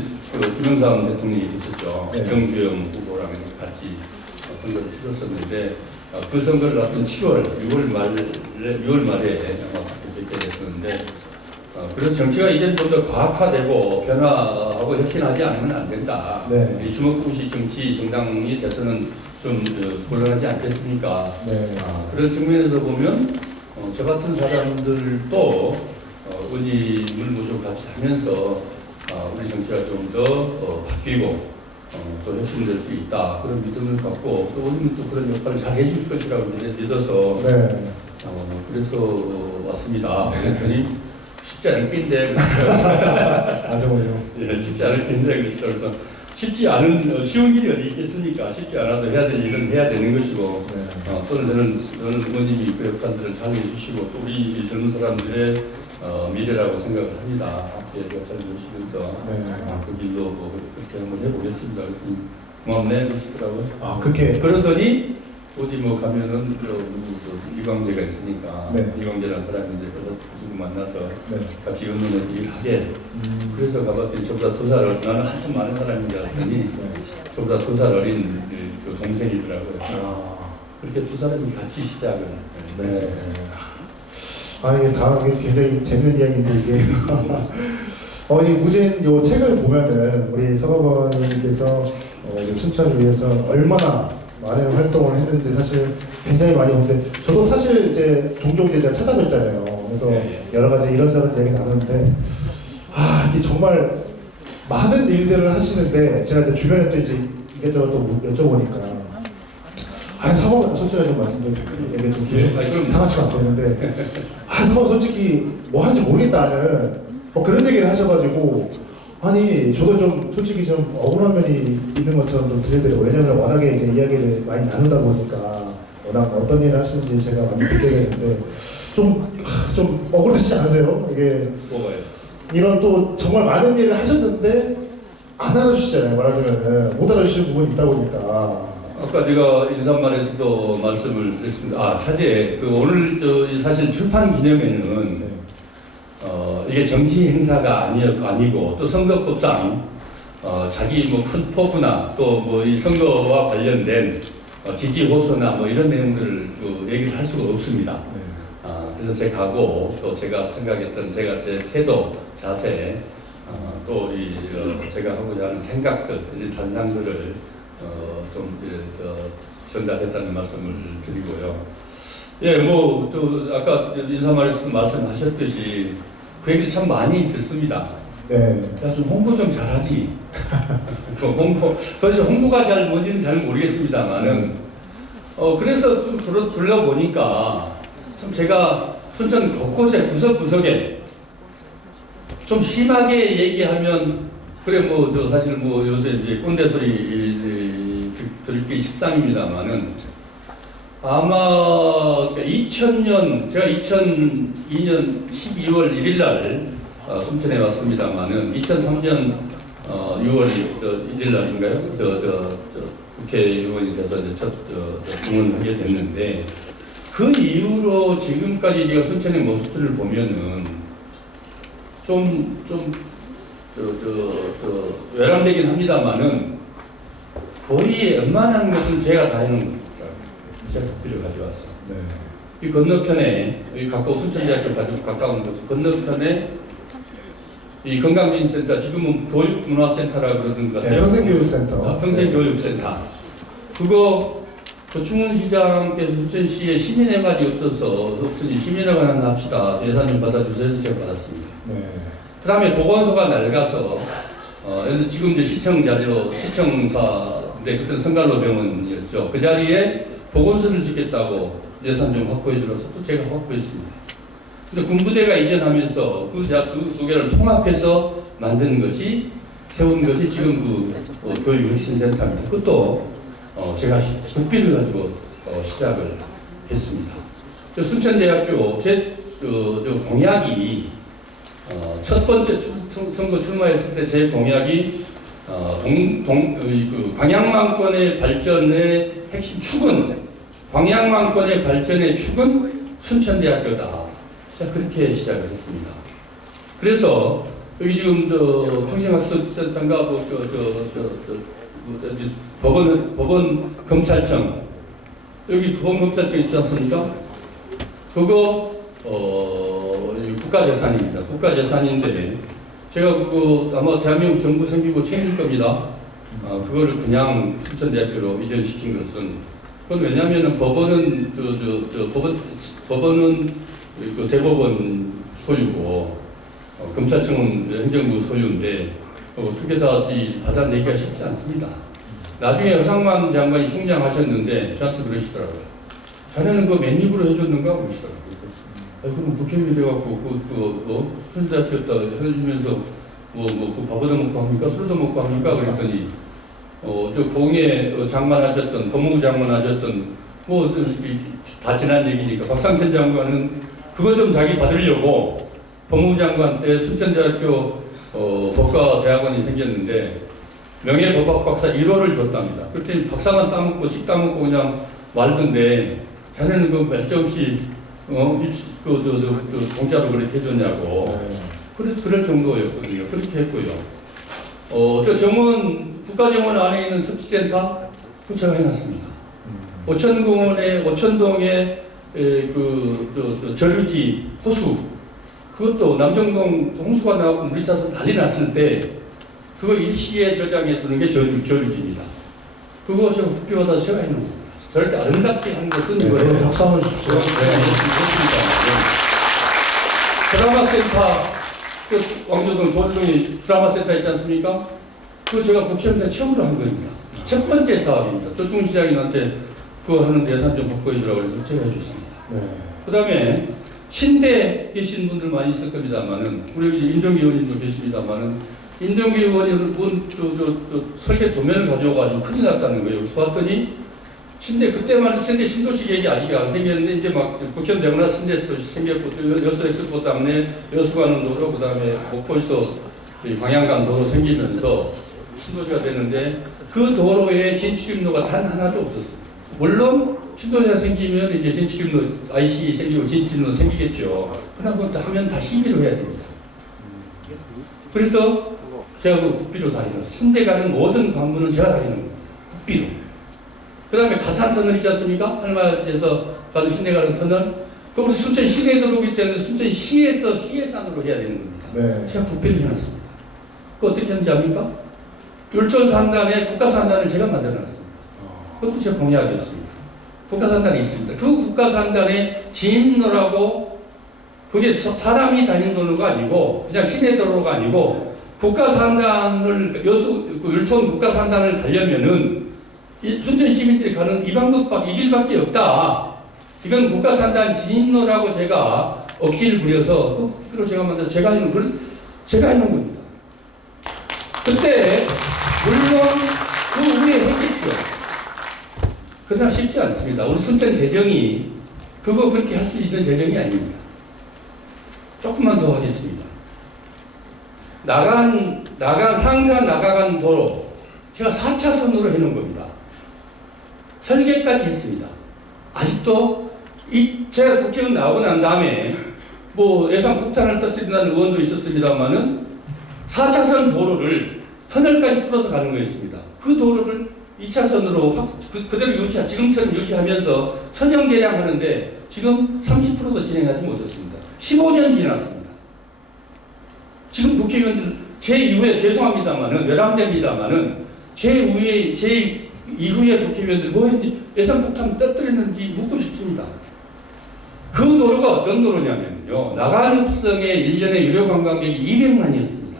김영삼 대통령이 됐었죠. 정주영 후보랑 같이 선거를 치렀었는데 그 선거를 앞둔 6월 말에 아마 뵙게 됐었는데 그래서 정치가 이제 좀 더 과학화되고 변화하고 혁신하지 않으면 안 된다. 이 주먹구시 정치 정당이 돼서는 좀 곤란하지 않겠습니까? 그런 측면에서 보면 저 같은 사람들도 의원님을 모시고 같이 하면서 우리 정치가 좀 더 바뀌고 또 혁신될 수 있다 그런 믿음을 갖고 또 우리는 또 그런 역할을 잘 해줄 것이라고 믿어서 네. 그래서 왔습니다. 그랬더니 쉽지 않을 낀데 맞아요. 예, 쉽지 않을 텐데 그래서 쉽지 않은 쉬운 길이 어디 있겠습니까? 쉽지 않아도 해야 될 일은 해야 되는 것이고 또는 저는 의원님이 그 역할들을 잘 해주시고 또 우리 젊은 사람들의 미래라고 생각을 합니다. 함께 역할을 해주시면서 그 길로 뭐 그렇게 한번 해보겠습니다. 고맙네 그러시더라고요. 아 그렇게 그러더니 어디 뭐 가면은 이광재가 있으니까 네. 이광재라는 사람인데 그래서 그 친구 만나서 네. 같이 연문에서 일하게 그래서 가봤더니 저보다 2살 나는 한참 많은 사람인 줄 알았더니 저보다 2살 어린 그 동생이더라고요. 그렇게 두 사람이 같이 시작을 했어요. 이게 다음 굉장히 재밌는 이야기인데 이게 이 무진 요 책을 보면은 우리 서가번님께서 순천을 위해서 얼마나 많은 활동을 했는지 사실 굉장히 많이 오는데 저도 사실 이제 종종 이제 제가 찾아뵙잖아요. 그래서 여러 가지 이런저런 얘기 나누는데 이게 정말 많은 일들을 하시는데 제가 이제 주변에 또 이제 이것저것 또 여쭤보니까 사모님 솔직히 좀 말씀드리면 이게 좀 기분 상하시면 안 되는데 사모님 솔직히 뭐 하는지 모르겠다는 그런 얘기를 하셔가지고 저도 좀 솔직히 좀 억울한 면이 있는 것처럼 좀 들려드려요. 왜냐면 워낙에 이제 이야기를 많이 나누다 보니까 워낙 어떤 일을 하시는지 제가 많이 듣게 되는데 좀 억울하시지 않으세요? 이게 뭐가요? 이런 또 정말 많은 일을 하셨는데 안 알아주시잖아요. 말하자면 못 알아주시는 부분이 있다 보니까 아까 제가 인사말에서도 말씀을 드렸습니다. 차제 오늘 사실 출판 기념회는 이게 정치 행사가 아니고 또 선거법상 자기 뭐 큰 포부나 또 뭐 이 선거와 관련된 지지 호소나 뭐 이런 내용들을 얘기를 할 수가 없습니다. 그래서 제 각오 또 제가 생각했던 제 태도 자세 또 제가 하고자 하는 생각들 단상들을 좀 전달했다는 말씀을 드리고요. 또 아까 인사말에서 말씀하셨듯이 그 얘기를 참 많이 듣습니다. 야, 좀 홍보 좀 잘하지. 도대체 홍보가 뭔지는 잘 모르겠습니다만은 그래서 좀 둘러보니까 참 제가 순천 곳곳에 구석구석에 좀 심하게 얘기하면 그래 사실 요새 이제 꼰대 소리 듣기 십상입니다만은 아마 2000년 제가 2002년 12월 1일 날 순천에 왔습니다만은 2003년 6월 1일 날인가요? 국회의원이 돼서 이제 첫 등원하게 됐는데 그 이후로 지금까지 제가 순천의 모습들을 보면은 외람되긴 합니다만은 거의 웬만한 것은 제가 다 해놓은 겁니다. 제가 국비를 가져왔어. 이 건너편에 여기 가까운 순천대학교 가까운 곳 건너편에 이 건강진센터 지금은 교육문화센터라 그러는 것 같아요. 평생교육센터. 평생교육센터. 그거 조충훈시장께서 순천시에 시민회관이 없으니 시민회관 하나 합시다. 예산 좀 받아주세요 해서 제가 받았습니다. 그 다음에 보건소가 낡아서 지금 이제 시청사인데 그때는 성갈로 병원이었죠. 그 자리에 보건소를 짓겠다고 예산 좀 확보해 들어서 또 제가 확보했습니다. 근데 군부대가 이전하면서 그 두 개를 통합해서 세운 것이 지금 교육혁신센터입니다. 그것도 제가 국비를 가지고 시작을 했습니다. 순천대학교 제 공약이 첫 번째 선거 출마했을 때 제 공약이 광양만권의 발전의 핵심 축은 광양만권의 발전의 축은 순천대학교다. 제가 그렇게 시작을 했습니다. 그래서 여기 지금 평생학습센터인가 법원 검찰청 여기 법원 검찰청 있지 않습니까? 그거 국가재산입니다. 국가재산인데 제가 아마 대한민국 정부 생기고 챙길 겁니다. 그거를 그냥 순천대학교로 이전시킨 것은 그건 왜냐하면 법원은 법원은 대법원 소유고 검찰청은 행정부 소유인데 어떻게 다 받아내기가 쉽지 않습니다. 나중에 허상만 장관이 총장하셨는데 저한테 그러시더라고요. 자네는 그거 맨입으로 해줬는가? 그러시더라고요. 그래서 그럼 국회의원이 돼갖고 수준대표였다 해주면서 그 밥얻어 먹고 합니까? 술도 먹고 합니까? 그랬더니 저 공예 장관 하셨던 법무부 장관 하셨던 다 지난 얘기니까 박상천 장관은 그거 좀 자기 받으려고 법무부 장관 때 순천대학교 법과대학원이 생겼는데 명예법학 박사 1호를 줬답니다. 그랬더니 박사만 따먹고 식 따먹고 그냥 말던데 자네는 그 멜정없이 공짜로 그렇게 해줬냐고. 그럴 정도였거든요. 그렇게 했고요. 저 정원 국가정원 안에 있는 섭취센터 그 제가 해놨습니다. 오천동에 저류지 호수 그것도 남정동 홍수가 나고 물이 차서 난리 났을 때 그거 일시에 저장해 두는 게 저류지입니다. 그거 제가 국비받아서 제가 해놓은 겁니다. 저렇게 아름답게 한 것은 이거예요. 박수 한번 주십시오. 네, 드라마 센터, 왕조동 조주동이 드라마 센터 있지 않습니까? 그거 제가 국회의원 때 처음으로 한 겁니다. 첫 번째 사업입니다. 조중시장님한테 그거 하는 예산 좀 바꿔주라고 해서 제가 해줬습니다. 그 다음에 신대 계신 분들 많이 있을 겁니다만은, 우리 이제 임정기 의원님도 계십니다만은, 임정기 의원이 설계 도면을 가져와가지고 큰일 났다는 거예요. 그래서 봤더니, 그때만 신대 신도시 얘기 아직 안 생겼는데, 이제 막 국회의원 되고 나서 신대 또 생겼고, 여수 엑스포 때문에 여수 가는 도로, 그 다음에 목포에서 광양간 도로 생기면서 신도시가 되는데, 그 도로에 진출입로가 단 하나도 없었어요. 물론, 신도시가 생기면 이제 진출입로, IC 생기고 진출입로 생기겠죠. 그러나 그것도 하면 다 심의를 해야 됩니다. 그래서 제가 그 국비로 다 해놨어요. 신대 가는 모든 관문은 제가 다 해놓은 겁니다. 국비로. 그 다음에 가산 터널 있지 않습니까? 할마에서 가는 신대 가는 터널. 그걸 순천 시내에 들어오기 때문에 순천 시에서 시해산으로 해야 되는 겁니다. 네. 제가 국비를 해놨습니다. 그거 어떻게 하는지 압니까? 율촌산단에 국가산단을 제가 만들어놨습니다. 그것도 제 공약이었습니다. 국가산단이 있습니다. 그 국가산단에 진로라고 그게 사람이 다니는 도로가 아니고 그냥 시내 도로가 아니고 국가산단을 율촌 국가산단을 가려면은 순천 시민들이 가는 이 길밖에 없다. 이건 국가산단 진로라고 제가 억지를 부려서 그로 제가 제가 해놓은 겁니다. 그때 물론 그 우리에 했겠죠. 그러나 쉽지 않습니다. 우리 순천 재정이 그거 그렇게 할 수 있는 재정이 아닙니다. 조금만 더 하겠습니다. 상산 나가간 도로 제가 4차선으로 해놓은 겁니다. 설계까지 했습니다. 아직도 제가 국회의원 나오고 난 다음에 예산 폭탄을 터뜨린다는 의원도 있었습니다만은 4차선 도로를 터널까지 뚫어서 가는 거였습니다. 그 도로를 2차선으로 그대로 지금처럼 유지하면서 선형 개량하는데 지금 30%도 진행하지 못했습니다. 15년 지났습니다. 지금 국회의원들 제 이후에 죄송합니다만은 외람됩니다만은 제 이후에 국회의원들 뭐 했는지 예산 폭탄 떨어뜨렸는지 묻고 싶습니다. 그 도로가 어떤 도로냐면요. 나간읍성의 1년에 유료 관광객이 200만이었습니다.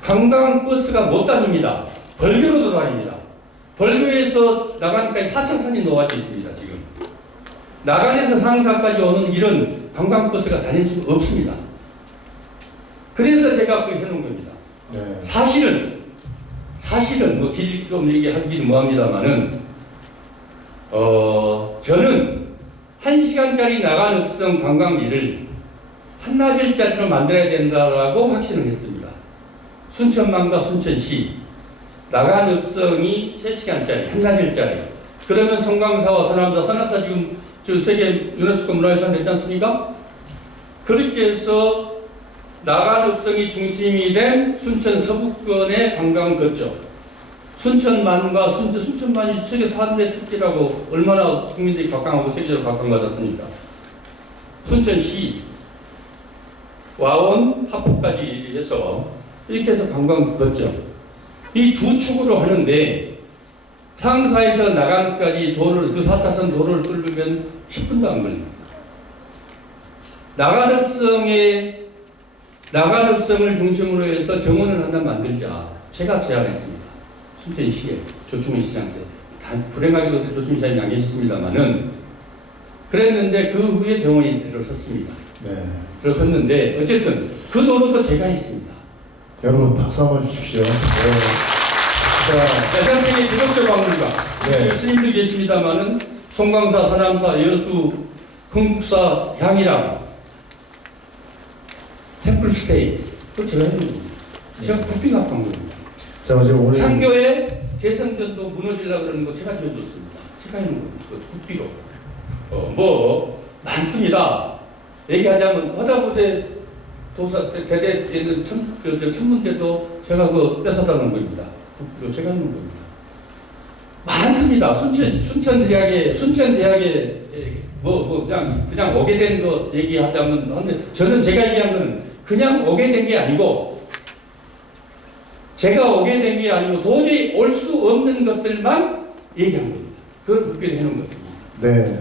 관광버스가 못 다닙니다. 벌교로도 다닙니다. 벌교에서 나간까지 4차선이 놓아져 있습니다. 지금 나간에서 상사까지 오는 이런 관광버스가 다닐 수가 없습니다. 그래서 제가 그걸 해놓은 겁니다. 네. 사실은 좀 얘기하기는 뭐합니다만은 저는 1시간짜리 나간읍성 관광지를 한나절짜리로 만들어야 된다라고 확신을 했습니다. 순천만과 순천시 나간읍성이 3시간짜리 한나절짜리. 그러면 성광사와 서남사 지금 세계 유네스코 문화유산 됐지 않습니까? 그렇게 해서 나간읍성이 중심이 된 순천 서부권의 관광 거점. 순천만과 순천만이 세계 4대 습지라고 얼마나 국민들이 각광하고 세계적으로 각광받았습니까? 순천시, 와원, 하포까지 해서 이렇게 해서 관광 거점. 이 두 축으로 하는데 상사에서 나간까지 그 4차선 도로를 뚫으면 10분도 안 걸립니다. 나간읍성의 나간읍성을 중심으로 해서 정원을 하나 만들자. 제가 제안했습니다. 순천시에 조충희 시장 때. 불행하게도 조충희 시장이 안 계셨습니다만은 그랬는데 그 후에 정원이 들어섰습니다. 네. 들어섰는데 어쨌든 그 도로도 제가 했습니다. 여러분 박수 한번 주십시오. 네. 대장경의 기독교 박물관. 네. 스님들 계십니다만은 송광사, 서남사, 여수, 흥국사, 향이랑 템플스테이 그 제가 했는 겁니다. 제가 국비 갔던 겁니다. 자, 오늘 상교의 대성전도 무너지려고 그러는 거 제가 지어줬습니다. 제가 했는 겁니다. 그 국비로. 뭐 많습니다. 얘기하자면 화다부대 도사 대대 있는 천문 때도 제가 그 뺏어달라는 겁니다. 국비로 제가 했는 겁니다. 많습니다. 순천 대학에 뭐 그냥 오게 된 거 얘기하자면 저는 제가 얘기한 거는 그냥 오게 된 게 아니고 제가 오게 된 게 아니고 도저히 올 수 없는 것들만 얘기한 겁니다. 그걸 국비를 해놓은 겁니다. 네.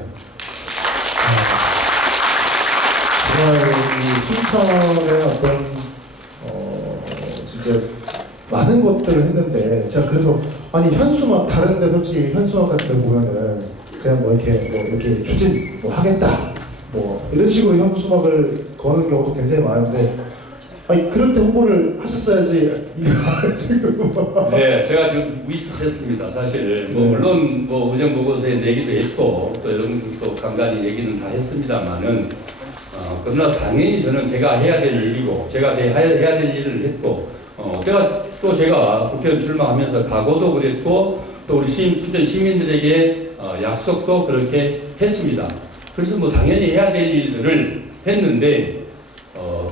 정말 이 순천의 어떤 진짜 많은 것들을 했는데 제가 그래서 아니 현수막 다른데 솔직히 현수막 같은 데 보면은 그냥 뭐 이렇게 추진 뭐 하겠다 뭐 이런 식으로 현수막을 거는 경우도 굉장히 많은데 아니 그럴 때 홍보를 하셨어야지 이거 지금 네, 제가 지금 무의식했습니다. 사실 뭐 물론 뭐 의정 보고서에 내기도 했고 또 이런 것도 간간히 얘기는 다 했습니다만은 그러나 당연히 저는 제가 해야 될 일이고 제가 해야 될 일을 했고 제가 국회의원 출마하면서 각오도 그랬고 또 우리 순천 시민들에게 약속도 그렇게 했습니다. 그래서 뭐 당연히 해야 될 일들을 했는데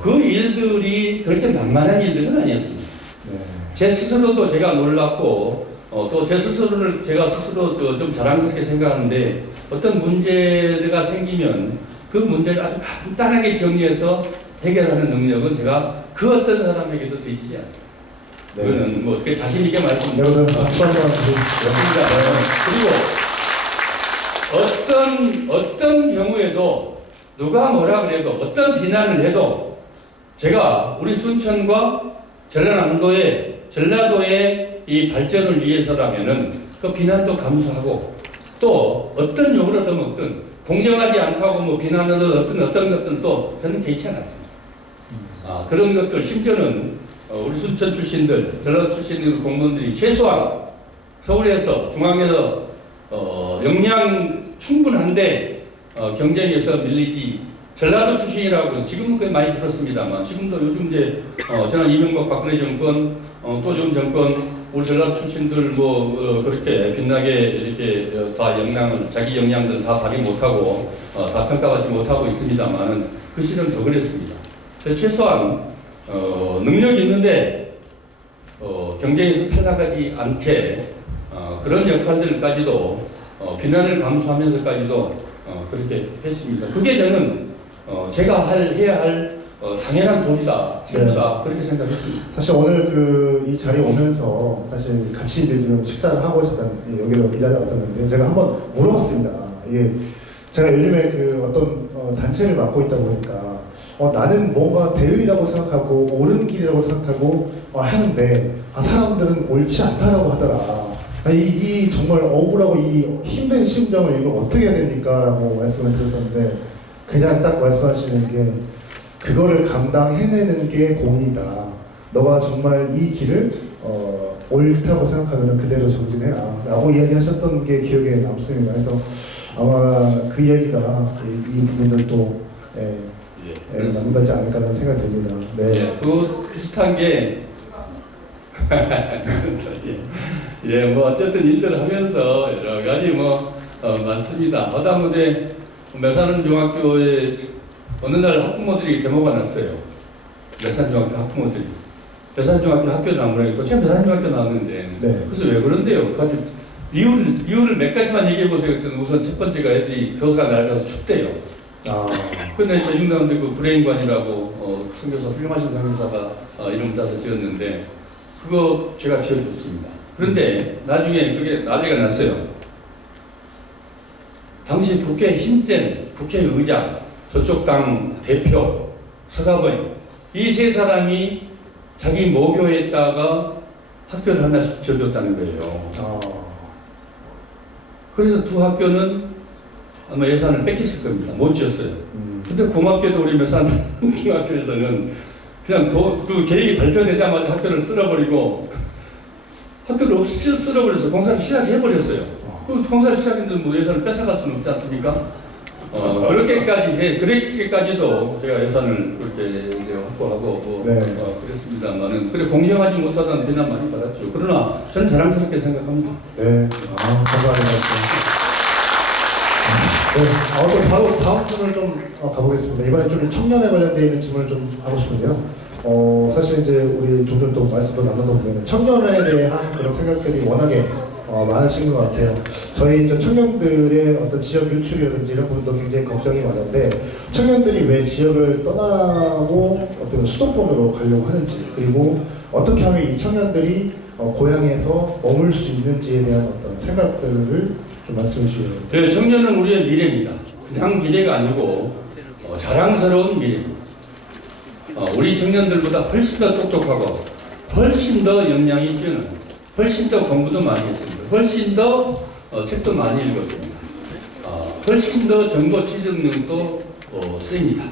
그 일들이 그렇게 만만한 일들은 아니었습니다. 네. 제 스스로도 제가 놀랐고 또 제 스스로를 제가 스스로 좀 자랑스럽게 생각하는데 어떤 문제가 생기면 그 문제를 아주 간단하게 정리해서 해결하는 능력은 제가 그 어떤 사람에게도 뒤지지 않습니다. 네. 그거는 뭐 어떻게 자신 있게 말씀드립니다. 여러분 박수 한번 주십시오. 그리고 어떤 경우에도 누가 뭐라 그래도 어떤 비난을 해도 제가 우리 순천과 전라도의 이 발전을 위해서라면은 그 비난도 감수하고 또 어떤 욕을 하든 어떤 공정하지 않다고 뭐 비난하는 어떤 것들도 저는 개의치 않았습니다. 그런 것들 심지어는 우리 순천 출신들, 전라도 출신 공무원들이 최소한 서울에서 중앙에서 역량 충분한데 경쟁에서 밀리지 전라도 출신이라고 지금은 꽤 많이 줄었습니다만 지금도 요즘 이제 지난 이명박 박근혜 정권 또 좀 정권 우리 전라도 출신들 뭐 그렇게 빛나게 이렇게 다 역량을 자기 역량들 다 발휘 못하고 다 평가받지 못하고 있습니다만은 그 시절은 더 그랬습니다. 그래서 최소한 능력이 있는데 경쟁에서 탈락하지 않게 그런 역할들까지도 비난을 감수하면서까지도 그렇게 했습니다. 그게 저는 제가 해야 할 당연한 도리다, 책무다 그렇게 생각했습니다. 사실 오늘 이 자리에 오면서 사실 같이 이제 지금 식사를 하고 잠깐 여기로 이 자리에 왔었는데 제가 한번 물어봤습니다. 제가 요즘에 어떤 단체를 맡고 있다 보니까 나는 뭔가 대의라고 생각하고 옳은 길이라고 생각하고 하는데 사람들은 옳지 않다라고 하더라. 이 정말 억울하고 이 힘든 심정을 이걸 어떻게 해야 됩니까? 라고 말씀을 드렸었는데 그냥 딱 말씀하시는 게 그거를 감당해내는 게 공이다. 너가 정말 이 길을 옳다고 생각하면 그대로 전진해라 라고 이야기하셨던 게 기억에 남습니다. 그래서 아마 그 이야기가 이 부분들도 남다지 않을까라는 생각이 듭니다. 네. 그 비슷한 게 뭐 어쨌든 일들을 하면서 여러 가지 많습니다. 하다못해 매산 중학교에 어느 날 학부모들이 데모가 났어요. 매산 중학교 학부모들이 매산 중학교 학교 나무라고 또 제가 매산 중학교 나왔는데 그래서 왜 그런데요? 이유를 몇 가지만 얘기해 보세요. 우선 첫 번째가 애들이 교사가 낡아서 춥대요. 근데 요즘 나오는데 그 불행관이라고 선교사 훌륭하신 선교사가 이름 따서 지었는데 그거 제가 지어줬습니다. 그런데 나중에 그게 난리가 났어요. 당시 국회 힘센 국회의장, 저쪽 당 대표, 서가번 이 세 사람이 자기 모교에다가 학교를 하나씩 지어줬다는 거예요. 그래서 두 학교는 아마 예산을 뺏겼을 겁니다. 못 지었어요. 근데 고맙게도 우리 매산 중학교에서는 그냥 그 계획이 발표되자마자 학교를 쓸어버리고 학교를 없이 쓸어버려서 공사를 시작해버렸어요. 그 공사를 시작했는데 뭐 예산을 뺏어갈 수는 없지 않습니까? 그렇게까지도 제가 예산을 그렇게 이제 확보하고 뭐 그랬습니다만은 그래 공정하지 못하다는 비난 많이 받았죠. 그러나 저는 자랑스럽게 생각합니다. 네, 감사합니다. 네, 바로 다음 질문을 좀 가보겠습니다. 이번에 좀 청년에 관련되어 있는 질문을 좀 하고 싶은데요. 사실 이제 우리 종종 또 말씀도 나누다 보면 청년에 대한 그런 생각들이 워낙에 많으신 것 같아요. 저희 청년들의 어떤 지역 유출이라든지 이런 부분도 굉장히 걱정이 많은데 청년들이 왜 지역을 떠나고 어떤 수도권으로 가려고 하는지 그리고 어떻게 하면 이 청년들이 고향에서 머물 수 있는지에 대한 어떤 생각들을 좀 말씀해 주시면. 네, 청년은 우리의 미래입니다. 그냥 미래가 아니고 자랑스러운 미래입니다. 우리 청년들보다 훨씬 더 똑똑하고 훨씬 더 역량이 뛰어난 훨씬 더 공부도 많이 했습니다. 훨씬 더 책도 많이 읽었습니다. 훨씬 더 정보 취득력도 셉니다.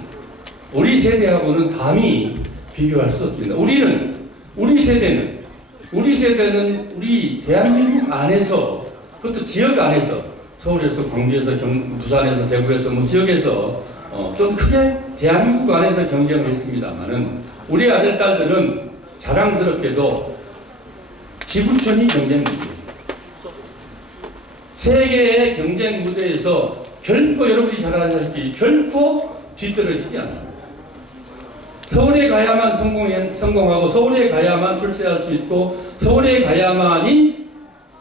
우리 세대하고는 감히 비교할 수 없습니다. 우리 세대는 우리 대한민국 안에서 그것도 지역 안에서 서울에서 광주에서 부산에서 대구에서 뭐 지역에서 좀 크게 대한민국 안에서 경쟁을 했습니다만은 우리 아들 딸들은 자랑스럽게도 지구촌이 경쟁 무대입니다. 세계의 경쟁 무대에서 결코 여러분이 잘 아시다시피 결코 뒤떨어지지 않습니다. 서울에 가야만 성공하고 서울에 가야만 출세할 수 있고 서울에 가야만이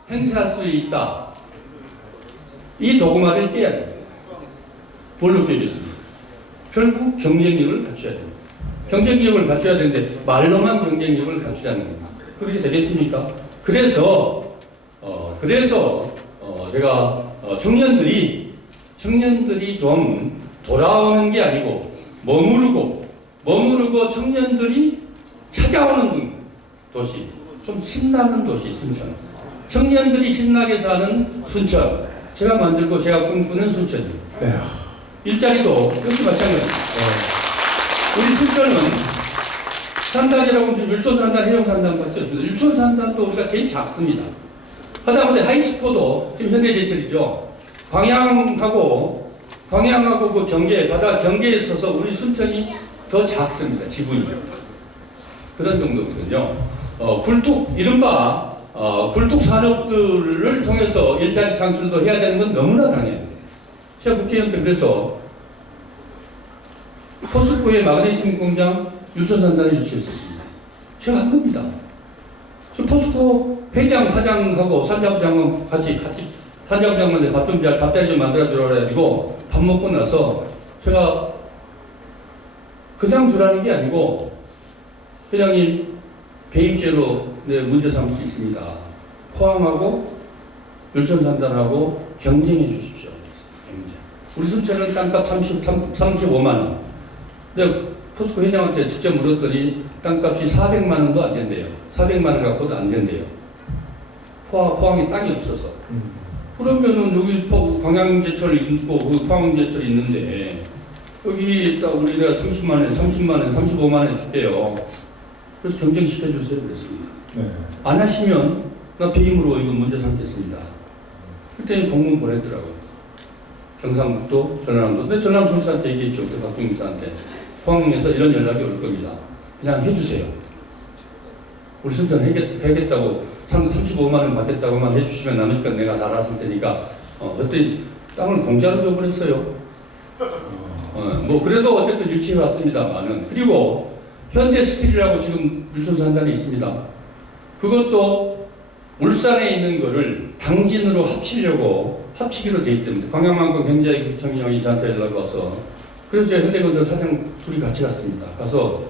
행세할 수 있다. 이 도구마를 깨야 됩니다. 뭘로 깨겠습니까? 결국 경쟁력을 갖춰야 됩니다. 경쟁력을 갖춰야 되는데 말로만 경쟁력을 갖추자는 겁니다. 그렇게 되겠습니까? 그래서 제가 청년들이 좀 돌아오는 게 아니고 머무르고 청년들이 찾아오는 도시, 좀 신나는 도시 순천. 청년들이 신나게 사는 순천. 제가 만들고 제가 꿈꾸는 순천입니다. 네. 일자리도 역시 마찬가지입니다. 우리 순천은 산단이라고 하면 율촌산단, 해령산단밖에 없습니다. 율촌산단도 우리가 제일 작습니다. 하다못해 하이스코도 지금 현대제철이죠. 광양하고 그 바다 경계에 있어서 우리 순천이 더 작습니다. 지분이. 그런 정도거든요. 이른바 굴뚝 산업들을 통해서 일자리 창출도 해야 되는 건 너무나 당연해요. 제가 국회의원 때 그래서 포스코의 마그네슘 공장 율촌산단을 유치했었습니다. 제가 한 겁니다. 저 포스코 회장, 사장하고 산자부장은 같이 산자부장한테 밥자리 좀 만들어주라 그래가지고 밥 먹고 나서 제가 그냥 주라는 게 아니고 회장님 배임죄로 문제 삼을 수 있습니다. 포항하고 율촌산단하고 경쟁해 주십시오. 경쟁. 우리 순천은 땅값 35만 원. 근데 포스코 회장한테 직접 물었더니 땅값이 400만 원도 안 된대요. 400만 원 갖고도 안 된대요. 포항에 땅이 없어서. 그러면은 여기 광양제철이 있고 그 포항제철이 있는데 여기 딱 우리가 30만 원, 35만 원 줄게요. 그래서 경쟁시켜주세요 그랬습니다. 네. 안 하시면 나 배임으로 이거 문제 삼겠습니다. 그때 공문 보냈더라고요. 경상북도, 전라남도. 근데 전라남도 도지사한테 얘기했죠. 그 박중기사한테. 포항에서 이런 연락이 올 겁니다. 그냥 해주세요. 우리 순천 해겠다고 35만 원 받겠다고만 해주시면 나머지 건 내가 다 알았을 테니까 그때 땅을 공짜로 줘버렸어요. 뭐 그래도 어쨌든 유치해 왔습니다만은. 그리고 현대스틸이라고 지금 율촌산단에 있습니다. 그것도 울산에 있는 거를 당진으로 합치기로 돼 있답니다. 광양만큼 경제구청장이 저한테 연락 와서 그래서 제가 현대건설 사장 둘이 같이 갔습니다. 가서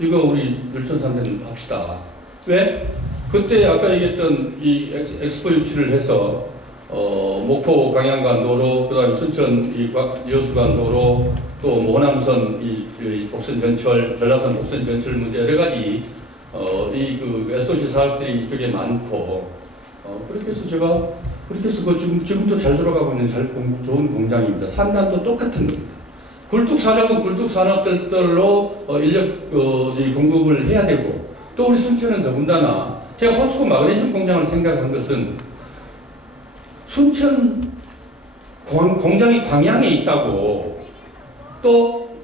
이거 우리 율촌산단 합시다. 왜? 그때 아까 얘기했던 이 엑스포 유치를 해서 목포 광양간 도로, 그다음에 순천 이 여수간 도로, 또 호남선 이 복선 전철, 전라선 복선 전철 문제 여러 가지 그 SOC 사업들이 이쪽에 많고 그렇게 해서 제가 그렇게 해서 지금도 잘 돌아가고 있는 좋은 공장입니다. 산단도 똑같은 겁니다. 굴뚝 산업은 굴뚝 산업들로 인력 공급을 해야 되고 또 우리 순천은 더군다나 제가 포스코 마그네슘 공장을 생각한 것은 순천 공장이 광양에 있다고 또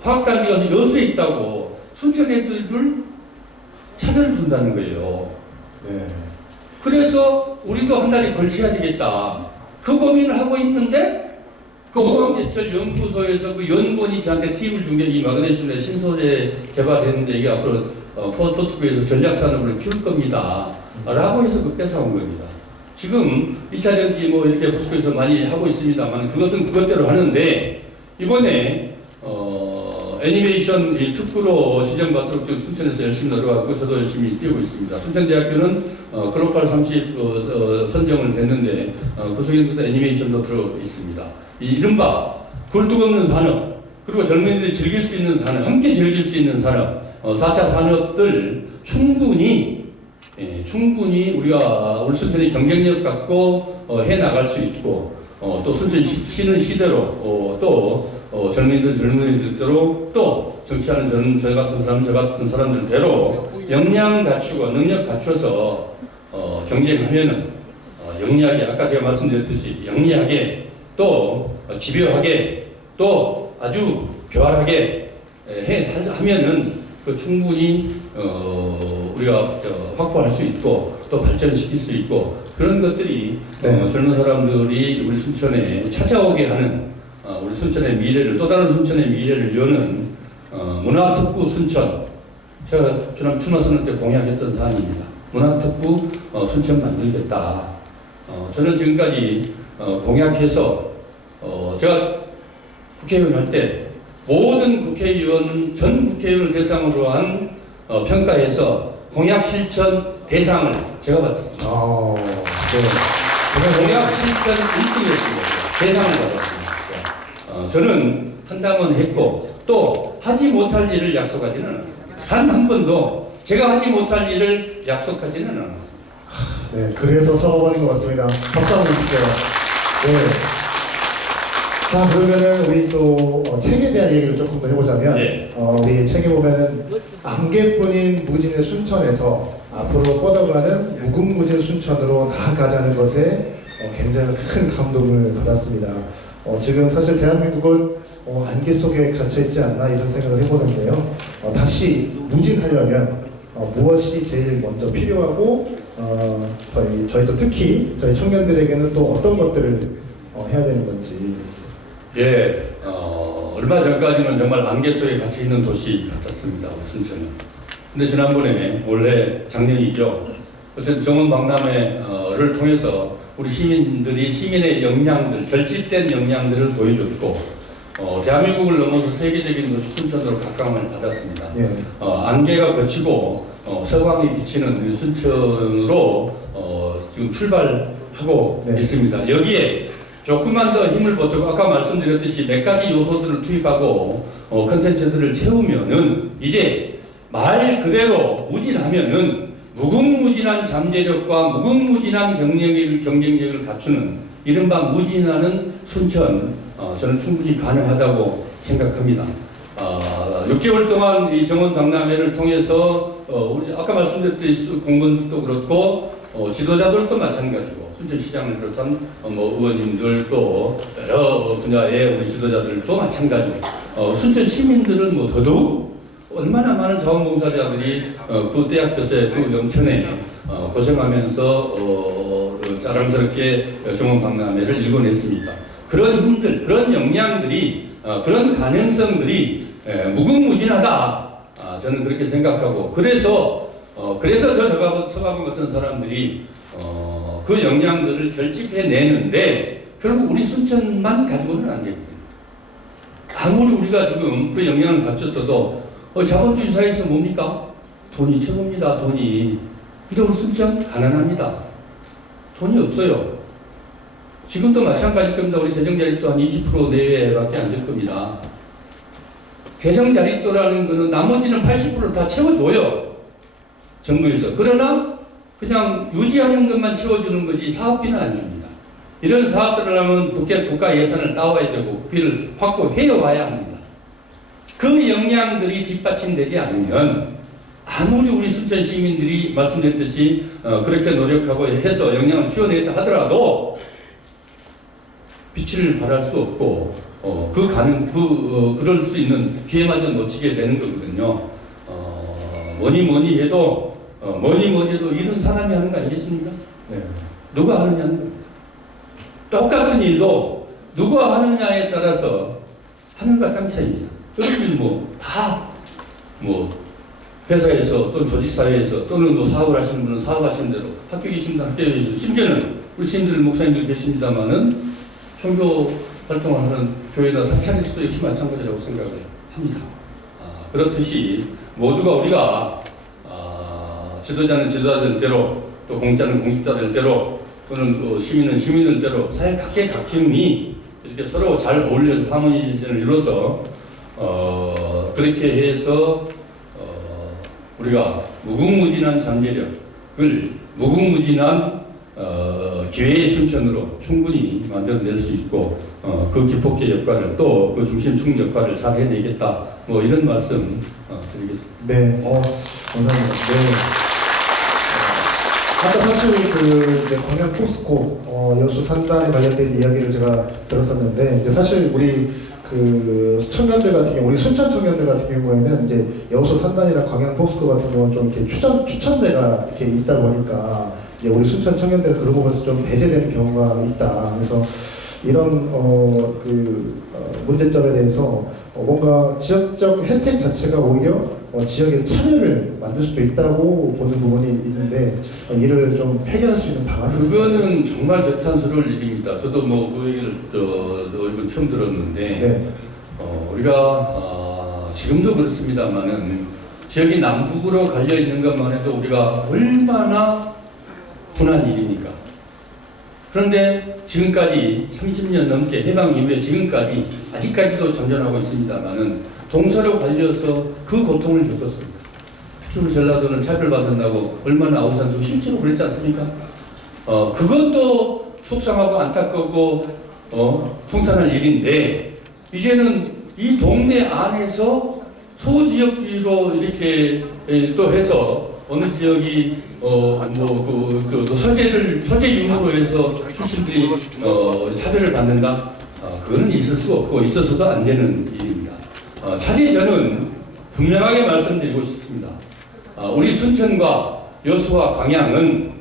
화학단지가 여수에 있다고 순천 애들을 차별을 둔다는 거예요. 네. 그래서 우리도 한 달에 걸쳐야 되겠다. 그 고민을 하고 있는데 그 호남제철 연구소에서 그 연구원이 저한테 팁을 준 게 이 마그네슘의 신소재 개발했는데 이게 앞으로 포스코에서 전략산업을 키울 겁니다. 라고 해서 그 뺏어온 겁니다. 지금 2차 전지 뭐 이렇게 포스코에서 많이 하고 있습니다만 그것은 그것대로 하는데 이번에 애니메이션 특구로 지정받도록 지금 순천에서 열심히 노력하고 저도 열심히 뛰고 있습니다. 순천대학교는 글로벌 30 선정을 됐는데 그 속에도 애니메이션도 들어 있습니다. 이 이른바 굴뚝 없는 산업 그리고 젊은이들이 즐길 수 있는 산업, 함께 즐길 수 있는 산업 4차 산업들 충분히 우리가 우리 순천이 경쟁력 갖고 해 나갈 수 있고 또 순천 시는 시대로 또 젊은이들대로 또 정치하는 저 같은 사람들대로 역량 갖추고 능력 갖춰서 경쟁하면은 영리하게 아까 제가 말씀드렸듯이 영리하게 또 집요하게 또 아주 교활하게 하면은 그 충분히 우리가 확보할 수 있고 또 발전시킬 수 있고 그런 것들이 젊은 사람들이 우리 순천에 찾아오게 하는 우리 순천의 미래를 또 다른 순천의 미래를 여는 문화특구 순천 제가 지난 추모 선언 때 공약했던 사안입니다. 문화특구 순천 만들겠다. 저는 지금까지 공약해서 제가 국회의원 할 때 모든 국회의원 전 국회의원을 대상으로 한 평가에서 공약 실천 대상을 제가 받았습니다. 네. 공약 실천 1등이었습니다. 대상을 받았습니다. 저는 한다면 했고 또 하지 못할 일을 약속하지는 않았습니다. 단 한 번도 제가 하지 못할 일을 약속하지는 않았습니다. 네, 그래서 서원인 것 같습니다. 박수 한번 주시죠. 네. 자, 그러면은 우리 또 책에 대한 얘기를 조금 더 해보자면, 우리 책에 보면은 안개뿐인 무진의 순천에서 앞으로 뻗어가는 무궁무진 순천으로 나아가자는 것에 굉장히 큰 감동을 받았습니다. 지금 사실 대한민국은 안개 속에 갇혀있지 않나 이런 생각을 해보는데요. 다시 무진하려면 무엇이 제일 먼저 필요하고 저희도 특히 저희 청년들에게는 또 어떤 것들을 해야 되는 건지. 얼마 전까지는 정말 안개 속에 갇혀 있는 도시 같았습니다. 순천은. 근데 지난번에 원래 작년이죠. 어쨌든 정원박람회를 통해서 우리 시민들이 시민의 역량들, 결집된 역량들을 보여줬고 대한민국을 넘어서 세계적인 도시 순천으로 각광을 받았습니다. 안개가 거치고 서광이 비치는 순천으로 지금 출발하고 있습니다. 여기에 조금만 더 힘을 보태고 아까 말씀드렸듯이 몇 가지 요소들을 투입하고 컨텐츠들을 채우면은 이제 말 그대로 무진하면은 무궁무진한 잠재력과 무궁무진한 경쟁력을 갖추는 이른바 무진하는 순천 저는 충분히 가능하다고 생각합니다. 6개월 동안 이 정원박람회를 통해서 우리 아까 말씀드렸듯이 공무원들도 그렇고 지도자들도 마찬가지고 순천시장을 비롯한 의원님들 또 여러 분야의 우리 지도자들도 마찬가지고 순천 시민들은 뭐 더더욱 얼마나 많은 자원봉사자들이 그 떼약볕에 그 영천에 고생하면서 자랑스럽게 정원박람회를 일궈냈습니다. 그런 힘들, 그런 역량들이, 그런 가능성들이 무궁무진하다. 저는 그렇게 생각하고 그래서 저 서가분 같은 사람들이 그 역량들을 결집해내는데 결국 우리 순천만 가지고는 안 되거든요. 아무리 우리가 지금 그 역량을 갖췄어도 자본주의 사회에서 뭡니까? 돈이 최고입니다. 돈이. 근데 우리 순천 가난합니다. 돈이 없어요. 지금도 마찬가지일 겁니다. 우리 재정자립도 한 20% 내외밖에 안 될 겁니다. 재정자립도라는 것은 나머지는 80%를 다 채워줘요. 정부에서. 그러나 그냥 유지하는 것만 채워주는 거지 사업비는 안 줍니다. 이런 사업들을 하면 국가 예산을 따와야 되고 국비를 확보해 와야 합니다. 그 역량들이 뒷받침되지 않으면 아무리 우리 순천 시민들이 말씀드렸듯이 그렇게 노력하고 해서 역량을 키워냈다 하더라도 빛을 발할 수 없고 그럴 수 있는 기회마저 놓치게 되는 거거든요. 뭐니 해도 일은 사람이 하는 거 아니겠습니까? 네. 누가 하느냐는 겁니다. 똑같은 일도 누가 하느냐에 따라서 하늘과 땅 차이입니다. 여기 회사에서 또는 조직사회에서 또는 뭐 사업을 하시는 분은 사업하시는 대로 학교 계신 분은 학교 계시고 심지어는 우리 스님들 목사님들 계십니다만은 종교 활동을 하는 교회나 사찰에서도 역시 마찬가지라고 생각을 합니다. 그렇듯이 모두가 우리가 지도자는 지도자들대로 또 공직자는 공직자들대로 또는 시민은 시민들대로 사회 각계각층이 이렇게 서로 잘 어울려서 하모니제션을 이뤄서 그렇게 해서 우리가 무궁무진한 잠재력을 무궁무진한 기회의 순천으로 충분히 만들어낼 수 있고 그 기폭제 역할을 또 그 중심축 역할을 잘 해내겠다 뭐 이런 말씀 드리겠습니다. 네, 감사합니다. 네. 아까 사실 광양 포스코 여수 산단에 관련된 이야기를 제가 들었었는데 이제 사실 우리 청년들 같은 경우, 우리 순천 청년들 같은 경우에는 이제 여수 산단이나 광양 포스코 같은 경우는 좀 이렇게 추천제가 이렇게 있다 보니까 우리 순천 청년들은 그런 부분에서 좀 배제되는 경우가 있다. 그래서 이런 문제점에 대해서 뭔가 지역적 혜택 자체가 오히려 지역의 차별을 만들 수도 있다고 보는 부분이 있는데 이를 좀 해결할 수 있는 방안이 그거는 정말 개탄스러울 일입니다. 저도 그 얘기를 이번 처음 들었는데 네. 우리가 지금도 그렇습니다만은 지역이 남북으로 갈려 있는 것만 해도 우리가 얼마나 분한 일입니까? 그런데 지금까지 30년 넘게 해방 이후에 지금까지 아직까지도 전전하고 있습니다만은 동서로 갈려서 그 고통을 겪었습니다. 특히 우리 전라도는 차별받는다고 얼마나 아우산도 실제로 그랬지 않습니까? 그것도 속상하고 안타깝고 통탄할 일인데 이제는 이 동네 안에서 소지역주의로 이렇게 또 해서 어느 지역이 서재 이유로 해서 출신들이 차별을 받는다. 그거는 있을 수 없고 있어서도 안 되는 일입니다. 차제 저는 분명하게 말씀드리고 싶습니다. 우리 순천과 여수와 광양은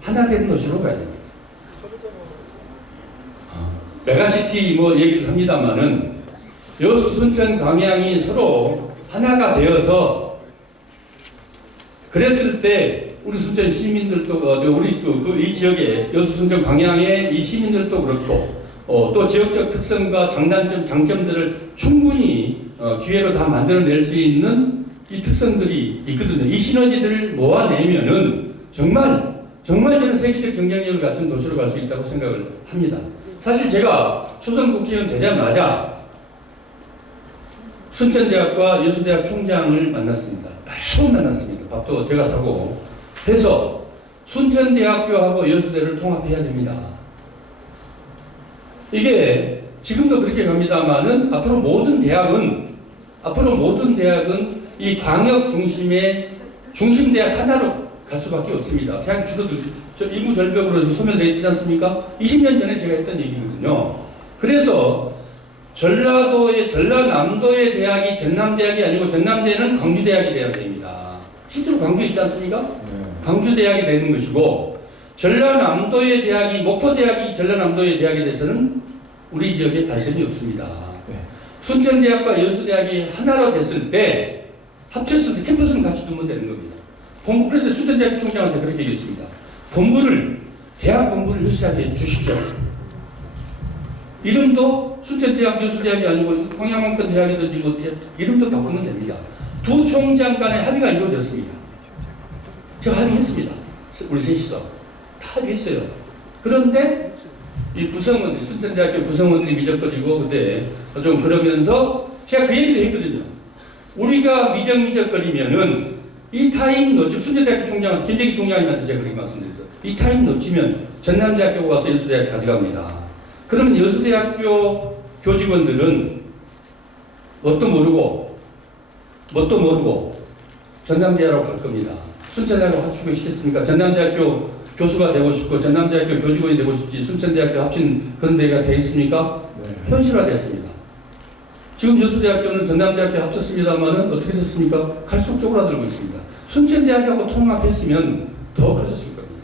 하나 된 도시로 가야 됩니다. 메가시티 얘기를 합니다만은 여수, 순천, 광양이 서로 하나가 되어서 그랬을 때 우리 순천 시민들도 우리 이 지역의 여수, 순천, 광양의 이 시민들도 그렇고 또 지역적 특성과 장점들을 충분히 기회로 다 만들어낼 수 있는 이 특성들이 있거든요. 이 시너지들을 모아내면은 정말 저는 세계적 경쟁력을 갖춘 도시로 갈 수 있다고 생각을 합니다. 사실 제가 초선 국회의원 되자마자 순천대학과 여수대학 총장을 만났습니다. 매번 만났습니다. 밥도 제가 사고 해서 순천대학교하고 여수대를 통합해야 됩니다. 이게 지금도 그렇게 갑니다만은 앞으로 모든 대학은 이 광역 중심의 중심대학 하나로 갈 수밖에 없습니다. 대학 주도들 인구 절벽으로 해서 소멸되지 않습니까? 20년 전에 제가 했던 얘기거든요. 그래서 전라남도의 대학이 전남대학이 아니고 전남대는 광주대학이 돼야 됩니다. 실제로 광주에 있지 않습니까? 네. 광주대학이 되는 것이고 전라남도의 대학이 목포대학이 전라남도의 대학이 돼서는 우리 지역에 발전이 없습니다. 네. 순천대학과 여수대학이 하나로 됐을 때 합쳤을 때 캠퍼스는 같이 두면 되는 겁니다. 그래서 순천대학교 총장한테 그렇게 얘기했습니다. 대학 본부를 여수대학에 주십시오. 이름도 순천대학, 여수대학이 아니고 광양만권 대학이든지 이름도 바꾸면 됩니다. 두 총장 간의 합의가 이루어졌습니다. 제가 합의했습니다. 우리 셋이서 다 합의했어요. 그런데 이 구성원, 순천대학교 구성원들이 미적거리고 그때 좀 그러면서 제가 그 얘기도 했거든요. 우리가 미적거리면은 이 타임 놓치면 순천대학교 총장, 김재기 총장님한테 제가 그렇게 말씀드렸죠. 이 타임 놓치면 전남대학교 가서 여수대학교 가져갑니다. 그러면 여수대학교 교직원들은 뭣도 모르고 뭣도 모르고 전남대학으로 갈 겁니다. 순천대학교 합치고 싶겠습니까? 전남대학교 교수가 되고 싶고 전남대학교 교직원이 되고 싶지 순천대학교 합친 그런 데가 되겠습니까? 네. 현실화됐습니다. 지금 여수대학교는 전남대학교 합쳤습니다만은 어떻게 됐습니까? 갈수록 쪼그라들고 있습니다. 순천대학하고 통합했으면 더 커졌을 겁니다.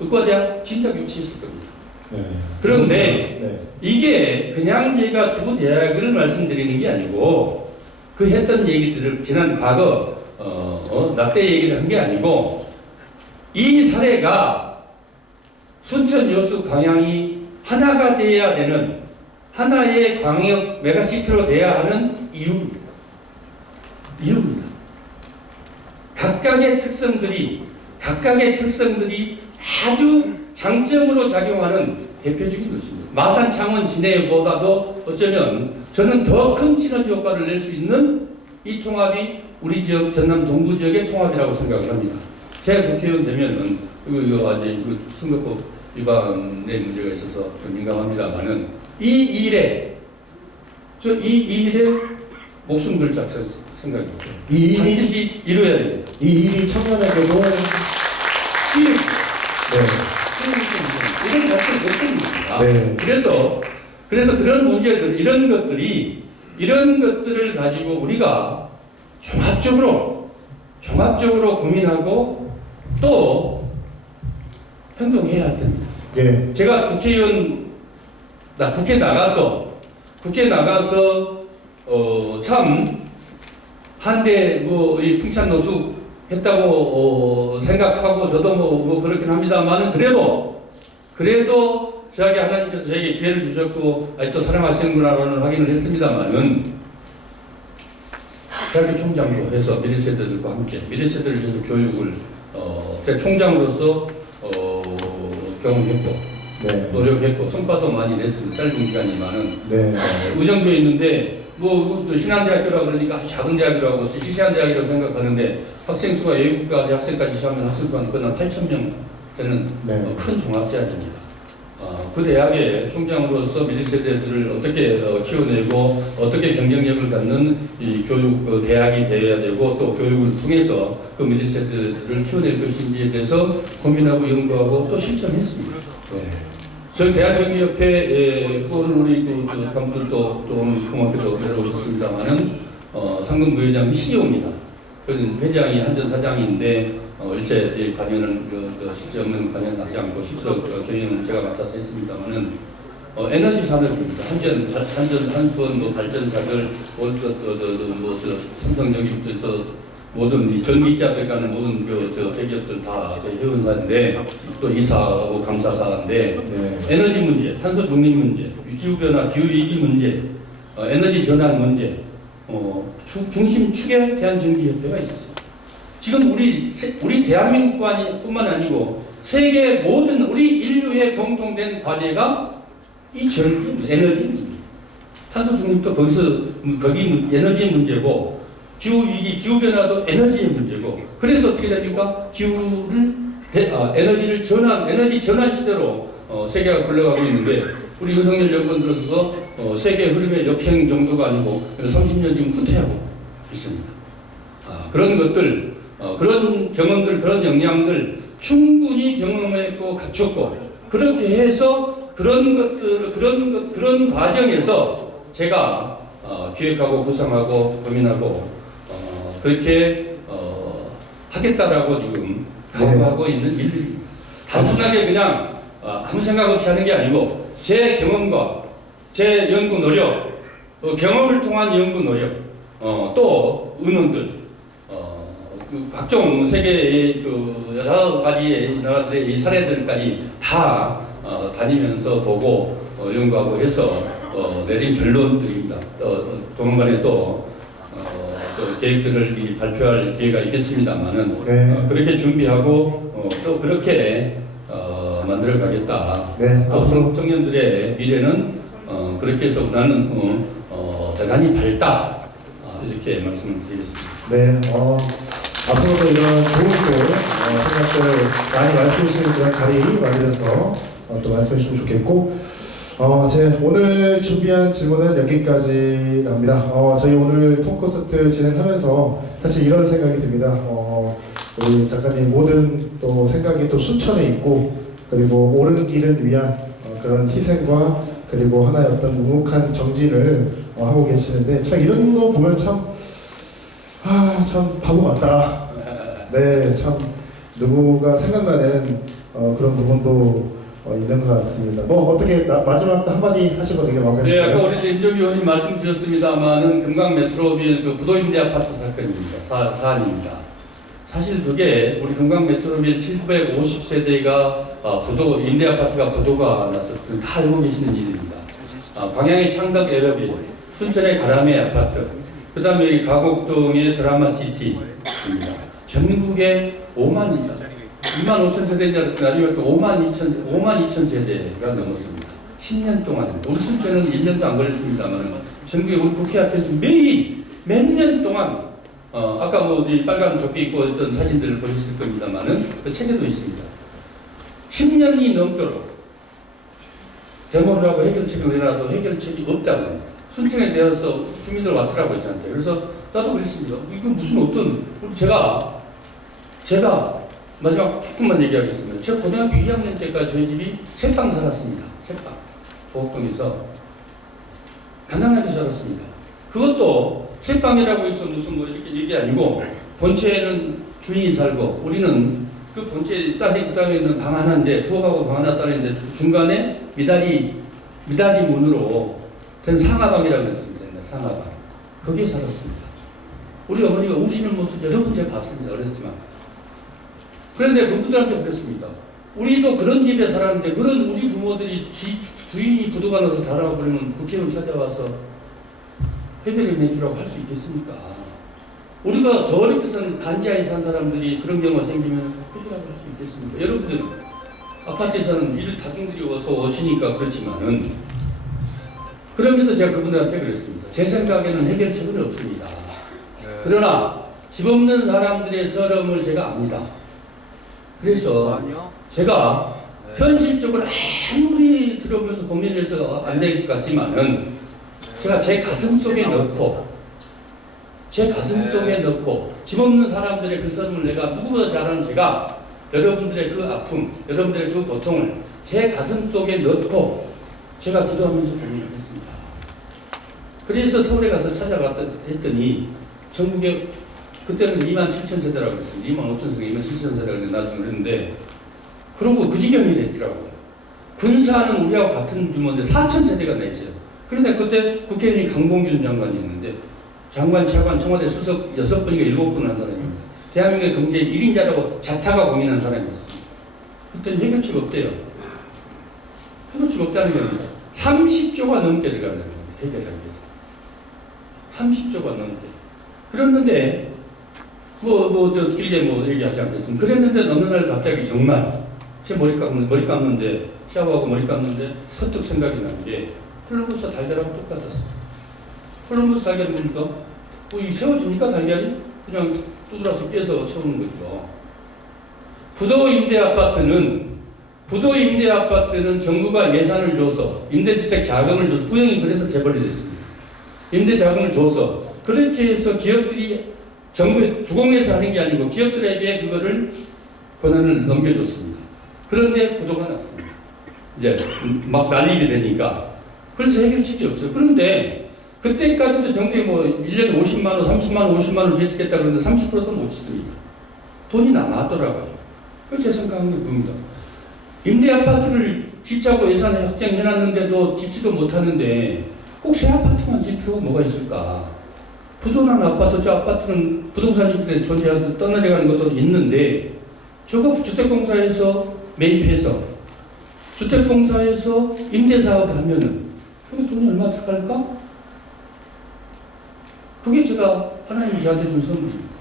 의과대학 진작 유치했을 겁니다. 네. 그런데 네. 이게 그냥 제가 두 대학을 말씀드리는 게 아니고 그 했던 얘기들을 지난 과거 낙대 얘기를 한 게 아니고 이 사례가 순천 여수 광양이 하나가 돼야 되는 하나의 광역 메가시티로 돼야 하는 이유입니다. 각각의 특성들이 아주 장점으로 작용하는 대표적인 것입니다. 마산, 창원, 진해보다도 어쩌면 저는 더 큰 시너지 효과를 낼 수 있는 이 통합이 우리 지역 전남 동부 지역의 통합이라고 생각을 합니다. 제가 국회의원 되면은 이거 아직 선거법 위반의 문제가 있어서 좀 민감합니다만은 이 일에 목숨 걸 생각이고 반드시 이루어야 됩니다. 이 일이 청년에게도 이런 것들이 없습니다. 네. 그래서 그런 문제들, 이런 것들을 가지고 우리가 종합적으로 고민하고 또 행동해야 할 때입니다. 네. 제가 국회 나가서 참 한때 이 풍찬노숙 했다고 생각하고 저도 뭐 그렇긴 합니다만은 그래도 저에게 하나님께서 저에게 기회를 주셨고 아직도 사랑하시는구나라는 확인을 했습니다만은 대학교 총장도 해서 미래세대들과 함께 미래세대를 위해서 교육을 제 총장으로서 경험했고 네. 노력했고 성과도 많이 냈습니다. 짧은 기간이지만은 네. 의정부에 있는데 신한대학교라 그러니까 아주 작은 대학이라고 시시한 대학이라고 생각하는데 학생 수가 예국까지 학생까지 시하면 학생 수가 거의 8,000명 되는 네. 큰 종합대학입니다. 그 대학의 총장으로서 미래 세대들을 어떻게 키워내고 어떻게 경쟁력을 갖는 이 교육 대학이 되어야 되고 또 교육을 통해서 그 미래 세대들을 키워낼 것인지에 대해서 고민하고 연구하고 또 실천했습니다. 네. 저희 대한정기협회 오늘 우리 감독도 좀 고맙게도 내려오셨습니다만은 상금 부회장이 CEO입니다. 그는 회장이 한전 사장인데 일체 관여는 실제는 관여하지 않고 실제로 경영은 제가 맡아서 했습니다만은 에너지 산업입니다. 한전 한수원 발전사들 삼성전기부터 해서 모든 이 전기자들 간의 모든 대기업들 다 저희 회원사인데 또 이사하고 감사사인데 네. 에너지 문제, 탄소 중립 문제, 기후변화, 기후위기 문제, 에너지 전환 문제 중심 축에 대한전기협회가 있었어요. 지금 우리 대한민국뿐만 아니고 세계 모든 우리 인류의 공통된 과제가 이 전기, 에너지 문제. 탄소 중립도 거기 에너지의 문제고 기후위기, 기후변화도 에너지의 문제고 그래서 어떻게 됩니까? 에너지 전환 시대로 세계가 굴러가고 있는데 우리 윤석열 정권 들어서서 세계 흐름의 역행 정도가 아니고 30년 지금 후퇴하고 있습니다. 그런 것들, 그런 경험들, 그런 역량들 충분히 경험했고 갖췄고 그렇게 해서 그런 과정에서 제가 기획하고 구상하고 고민하고 그렇게 하겠다라고 지금 각오하고 있는 일들입니다. 단순하게 그냥 아무 생각 없이 하는 게 아니고 제 경험과 제 연구 노력, 경험을 통한 연구 노력, 또 의논들, 각종 세계의 여러 가지의 나라들의 이 사례들까지 다 다니면서 보고 연구하고 해서 내린 결론들입니다. 조만간에 또 계획들을 발표할 기회가 있겠습니다만은 그렇게 준비하고 또 그렇게 만들어 가겠다. 네, 앞으로 청년들의 미래는 그렇게 해서 나는 대단히 밝다. 이렇게 말씀을 드리겠습니다. 네, 앞으로도 이런 좋은 생각들 많이 말씀해 주시는 그런 자리 마련해서 또 말씀해 주시면 좋겠고, 제 오늘 준비한 질문은 여기까지랍니다. 저희 오늘 톤콘서트 진행하면서 사실 이런 생각이 듭니다. 우리 작가님 모든 또 생각이 또 순천에 있고, 그리고 옳은 길을 위한 그런 희생과 그리고 하나의 어떤 묵묵한 정진을 하고 계시는데, 참 이런 거 보면 참 바보 같다. 네, 참 누구가 생각나는 그런 부분도 있는 것 같습니다. 뭐 어떻게 마지막 한마디 하시고 이게 마무리하실까요? 네, 아까 우리 임종기 의원님 말씀 주셨습니다만은 금강 메트로빌 그 부도임대 아파트 사건입니다. 사안입니다. 사실 그게 우리 금강 메트로빌 750세대가 임대 아파트가 부도가 나서 다 알고 계시는 일입니다. 광양의 창덕 에러빌, 순천의 가람의 아파트, 그 다음에 여기 가곡동의 드라마시티입니다. 전국에 2만 5천 세대인지 아니면 또 5만 2천 세대가 넘었습니다. 10년 동안, 우리 순천은 1년도 안 걸렸습니다만 전국에 우리 국회 앞에서 매일 몇 년 동안 아까 뭐 빨간 조끼 입고 어떤 사진들을 보셨을 겁니다만은 그 책에도 있습니다. 10년이 넘도록 데모를 하고 해결책을 내놔도 해결책이 없다고 합니다. 순천에 대해서 주민들 왔더라고요, 저한테. 그래서 나도 그랬습니다. 이거 무슨 어떤, 제가 마지막 조금만 얘기하겠습니다. 제가 고등학교 2학년 때까지 저희 집이 새빵 살았습니다. 새빵. 조곡동에서. 가난하게 살았습니다. 그것도 새빵이라고 해서 무슨 뭐 이렇게 얘기 아니고, 본체에는 주인이 살고, 우리는 그 본체 그 땅에 있는 방 하나인데, 부엌하고 방 하나 따로 있는데, 중간에 미다리 문으로 된 상하방이라고 했습니다. 상하방. 거기에 살았습니다. 우리 어머니가 우시는 모습 여러 번 제가 봤습니다. 어렸지만. 그런데 그분들한테 그랬습니다. 우리도 그런 집에 살았는데 그런 우리 부모들이 주인이 부도가 나서 달아와 버리면 국회의원 찾아와서 해결을 해주라고 할 수 있겠습니까? 우리가 더 어렵게 사는 간지하에 산 사람들이 그런 경우가 생기면 해주라고 할 수 있겠습니까? 여러분들은 아파트에 사는 이들 다중들이 와서 오시니까 그렇지만은, 그러면서 제가 그분들한테 그랬습니다. 제 생각에는 해결책은 없습니다. 그러나 집 없는 사람들의 서름을 제가 압니다. 그래서 제가 현실적으로 아무리 들어보면서 고민해서 안 될 것 같지만은 제가 제 가슴 속에 넣고 집 없는 사람들의 그 서름을 내가 누구보다 잘 아는 제가 여러분들의 그 아픔, 여러분들의 그 고통을 제 가슴 속에 넣고 제가 기도하면서 고민을 했습니다. 그래서 서울에 가서 했더니 전국에 그때는 2만 7천 세대라고 그랬습니다. 2만 5천 세대, 2만 7천 세대라고 나중에 그랬는데, 그러고 그 지경이 됐더라고요. 군사는 우리하고 같은 규모인데 4천 세대가 나 있어요. 그런데 그때 국회의원이 강봉준 장관이었는데, 장관, 차관, 청와대 수석 6분인가 7분 한 사람입니다. 대한민국의 경제의 1인자라고 자타가 공인한 사람이었습니다. 그때는 해결책 없대요. 해결책 없다는 겁니다. 30조가 넘게 들어간다는 겁니다. 해결하기 위해서. 30조가 넘게. 그랬는데, 길게 얘기하지 않겠습니다. 그랬는데 어느 날 갑자기 정말 제 머리 감는데, 샤워하고 머리 감는데 퍼뜩 생각이 나는 게 콜럼버스 달걀하고 똑같았어요. 콜럼버스 달걀이 뭡니까? 이 세워집니까, 달걀이? 그냥 두드려서 깨서 세우는 거죠. 부도 임대 아파트는 정부가 예산을 줘서, 임대주택 자금을 줘서, 부영이 그래서 재벌이 됐습니다. 임대 자금을 줘서, 그렇게 해서 기업들이 정부에 주공해서 하는 게 아니고 기업들에게 그거를 권한을 넘겨줬습니다. 그런데 부도가 났습니다. 이제 막 난립이 되니까. 그래서 해결책이 없어요. 그런데 그때까지도 정부에 1년에 50만 원, 30만 원, 50만 원 주겠다 그러는데 30%도 못 짓습니다. 돈이 남았더라고요. 그래서 제 생각은 그겁니다. 임대 아파트를 짓자고 예산을 확정해놨는데도 짓지도 못하는데 꼭 새 아파트만 짓 필요가 뭐가 있을까? 부도난 아파트, 저 아파트는 부동산 인프라에 존재하고 떠내려가는 것도 있는데, 저거 주택공사에서 매입해서 주택공사에서 임대사업을 하면은 그게 돈이 얼마 들어갈까? 그게 제가 하나님이 저한테 준 선물입니다.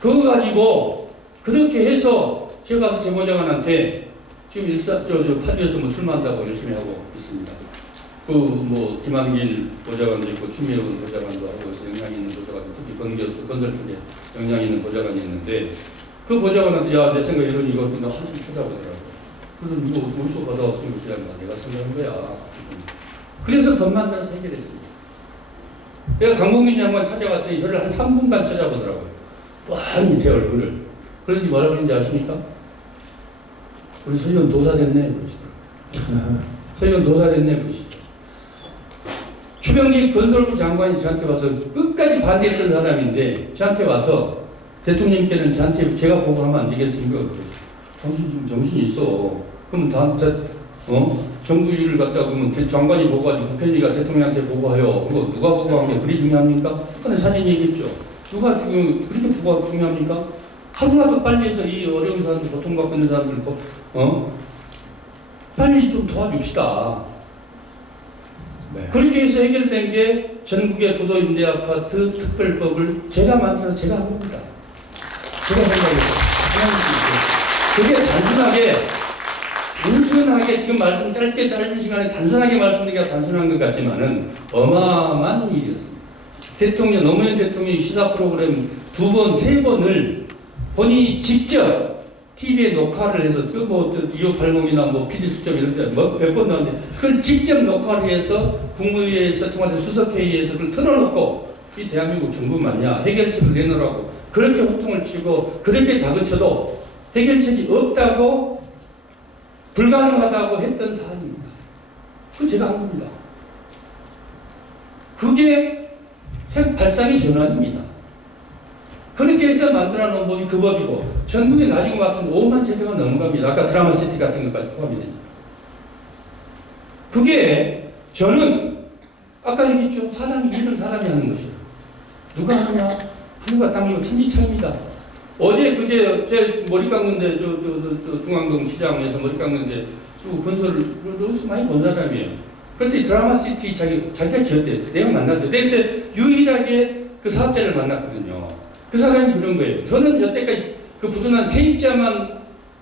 그거 가지고 그렇게 해서 제가 가서 제보자관한테 지금 파주에서 뭐 출마한다고 열심히 하고 있습니다. 그 뭐 김한길 보좌관도 있고 추미애 보좌관도 하고 해서 영향 있는 보좌관, 특히 건설 쪽에 영향 있는 보좌관이 있는데 그 보좌관한테 야 내 생각 이러니 이거 나 한참 찾아보더라고. 그래서 이거 어디서 받아왔으면 그지 않나 내가 생각한 거야. 그래서 법만 따라서 해결했습니다. 내가 강봉민 장관 찾아갔더니 저를 한 3분간 찾아보더라고요. 완히 제 얼굴을. 그러더니 뭐라 그런지 아십니까? 우리 서 의원 도사됐네 그러시더라고요. 서 의원 도사됐네 그러시더라고요. 추병기 건설부 장관이 저한테 와서 끝까지 반대했던 사람인데 저한테 와서 대통령께는 저한테 제가 보고하면 안 되겠습니까? 그러죠. 당신 지금 정신이 있어. 그럼 다음 정부 일을 갖다 그러면 장관이 보고하지 국회의원이가 대통령한테 보고해요. 그거 누가 보고한 게 그리 중요합니까? 아까 사진 얘기했죠. 누가 그렇게 누가 중요합니까? 하루라도 빨리 해서 이 어려운 사람들, 고통받고 있는 사람들 빨리 좀 도와줍시다. 네. 그렇게 해서 해결된 게 전국의 부도 임대 아파트 특별법을 제가 만들어서 제가 한 겁니다. 제가 생각했어요. 그게 단순하게 지금 말씀 짧은 시간에 단순하게 말씀드리기가 단순한 것 같지만은 어마어마한 일이었습니다. 노무현 대통령이 시사 프로그램 2번, 3번을 본인이 직접 TV에 녹화를 해서 그 뭐 2580이나 뭐 PD수첩 이런 데 몇 번 나왔는데 그걸 직접 녹화를 해서 국무회의에서 청와대 수석회의에서 그걸 틀어놓고 이 대한민국 정부 맞냐 해결책을 내놓으라고 그렇게 호통을 치고 그렇게 다그쳐도 해결책이 없다고 불가능하다고 했던 사안입니다. 그거 제가 한 겁니다. 그게 발상의 전환입니다. 그렇게 해서 만들어 놓은 법이 그 법이고 전국에 나중에 같은 5만 세대가 넘어갑니다. 아까 드라마 시티 같은 것까지 포함이 됩니다. 그게 저는 아까 얘기했죠. 일은 사람이 하는 것이에요. 누가 하느냐? 하늘과 땅이고 천지차이입니다. 어제 그제 제 머리 깎는데 저 중앙동 시장에서 머리 깎는데 건설을 여기서 많이 본 사람이에요. 그런데 드라마 시티 자기가 지었대. 내가 만났대. 그때 유일하게 그 사업자를 만났거든요. 그 사람이 그런 거예요. 저는 여태까지 그 부도난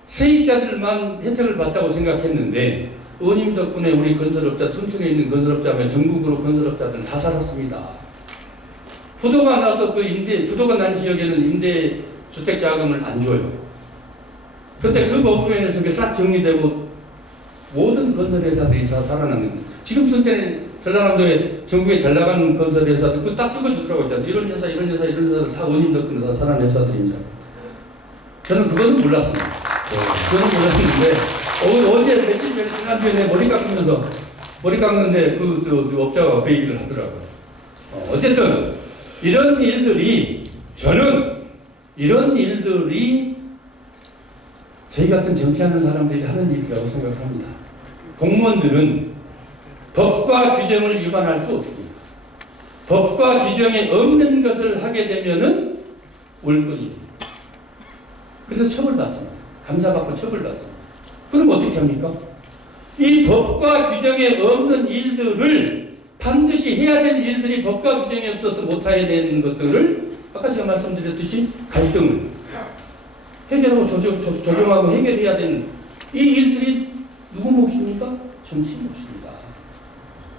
세입자들만 혜택을 받다고 생각했는데 의원님 덕분에 우리 건설업자, 순천에 있는 건설업자면 전국으로 건설업자들 다 살았습니다. 부도가 나서 부도가 난 지역에는 임대 주택 자금을 안 줘요. 그런데 그 법으로 인해서 그게 싹 정리되고 모든 건설회사들이 다 살아났는데 지금 순천에 전라남도에 전국에 잘 나가는 건설회사들 그거 딱 찍어주더라고요. 이런 회사들 다 원님 덕분에 다 살아난 회사들입니다. 저는 그거는 몰랐습니다. 저는 몰랐는데 어제 며칠 전에 지난주에 머리 깎는데 그 업자가 그 얘기를 하더라고요. 어쨌든 이런 일들이 저희 같은 정치하는 사람들이 하는 일이라고 생각합니다. 공무원들은 법과 규정을 위반할 수 없습니다. 법과 규정에 없는 것을 하게 되면은 월권이 됩니다. 그래서 처벌받습니다. 감사받고 처벌받습니다. 그럼 어떻게 합니까? 이 법과 규정에 없는 일들을 반드시 해야 될 일들이 법과 규정에 없어서 못하게 되는 것들을 아까 제가 말씀드렸듯이 갈등을 해결하고 조정하고 해결해야 되는 이 일들이 누구 몫입니까? 정치 몫입니다.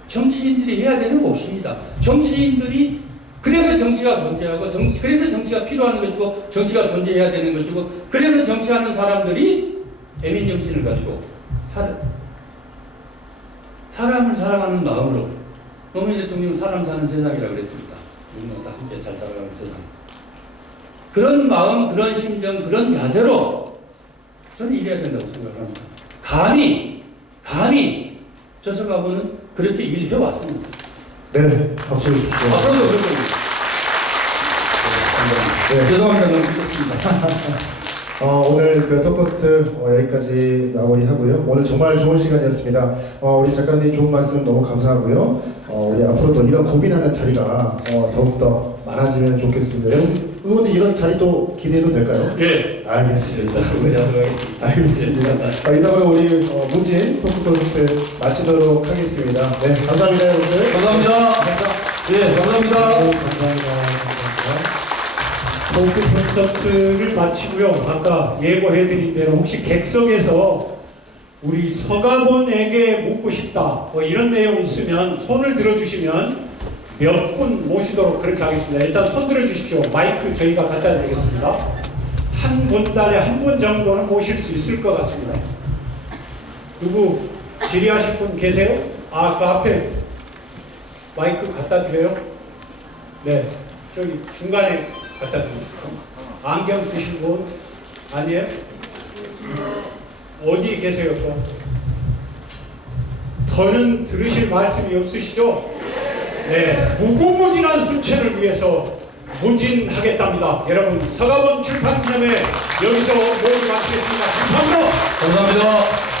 정치인들이 해야 되는 몫입니다. 정치인들이 그래서 정치가 존재하고 그래서 정치가 필요한 것이고 정치가 존재해야 되는 것이고 그래서 정치하는 사람들이 애민정신을 가지고 사람을 사랑하는 마음으로 노무현 대통령은 사람 사는 세상이라고 그랬습니다. 우리는 다 함께 잘 살아가는 세상. 그런 마음, 그런 심정, 그런 자세로 저는 일해야 된다고 생각합니다. 감히 저 서가모는 그렇게 일해왔습니다. 네, 박수 주십시오. 앞으로도 그럴 겁니다. 네. 죄송합니다. 너무 늦었습니다. 오늘 그 톡커스트 여기까지 마무리하고요. 오늘 정말 좋은 시간이었습니다. 우리 작가님 좋은 말씀 너무 감사하고요. 우리 앞으로도 이런 고민하는 자리가 더욱더 많아지면 좋겠습니다. 의원님 이런 자리도 기대해도 될까요? 예. 알겠습니다. 네. 알겠습니다. 이상으로 우리 무진 톡커스트 마치도록 하겠습니다. 네, 감사합니다, 여러분들. 감사합니다. 네, 감사합니다. 감사합니다. 토크 콘서트를 마치고요. 아까 예고해드린 대로 혹시 객석에서 우리 서가본에게 묻고 싶다 뭐 이런 내용 있으면 손을 들어주시면 몇 분 모시도록 그렇게 하겠습니다. 일단 손 들어주십시오. 마이크 저희가 갖다 드리겠습니다. 한 분달에 한 분 정도는 모실 수 있을 것 같습니다. 누구 질의하실 분 계세요? 아, 그 앞에 마이크 갖다 드려요? 네, 저기 중간에 갖다 드리십시오. 안경 쓰신 분 아니에요? 어디 계세요 또? 더는 들으실 말씀이 없으시죠? 네, 무궁무진한 순천을 위해서 무진하겠답니다. 여러분, 서가본 출판기념회 여기서 모두 마치겠습니다. 감사합니다. 감사합니다.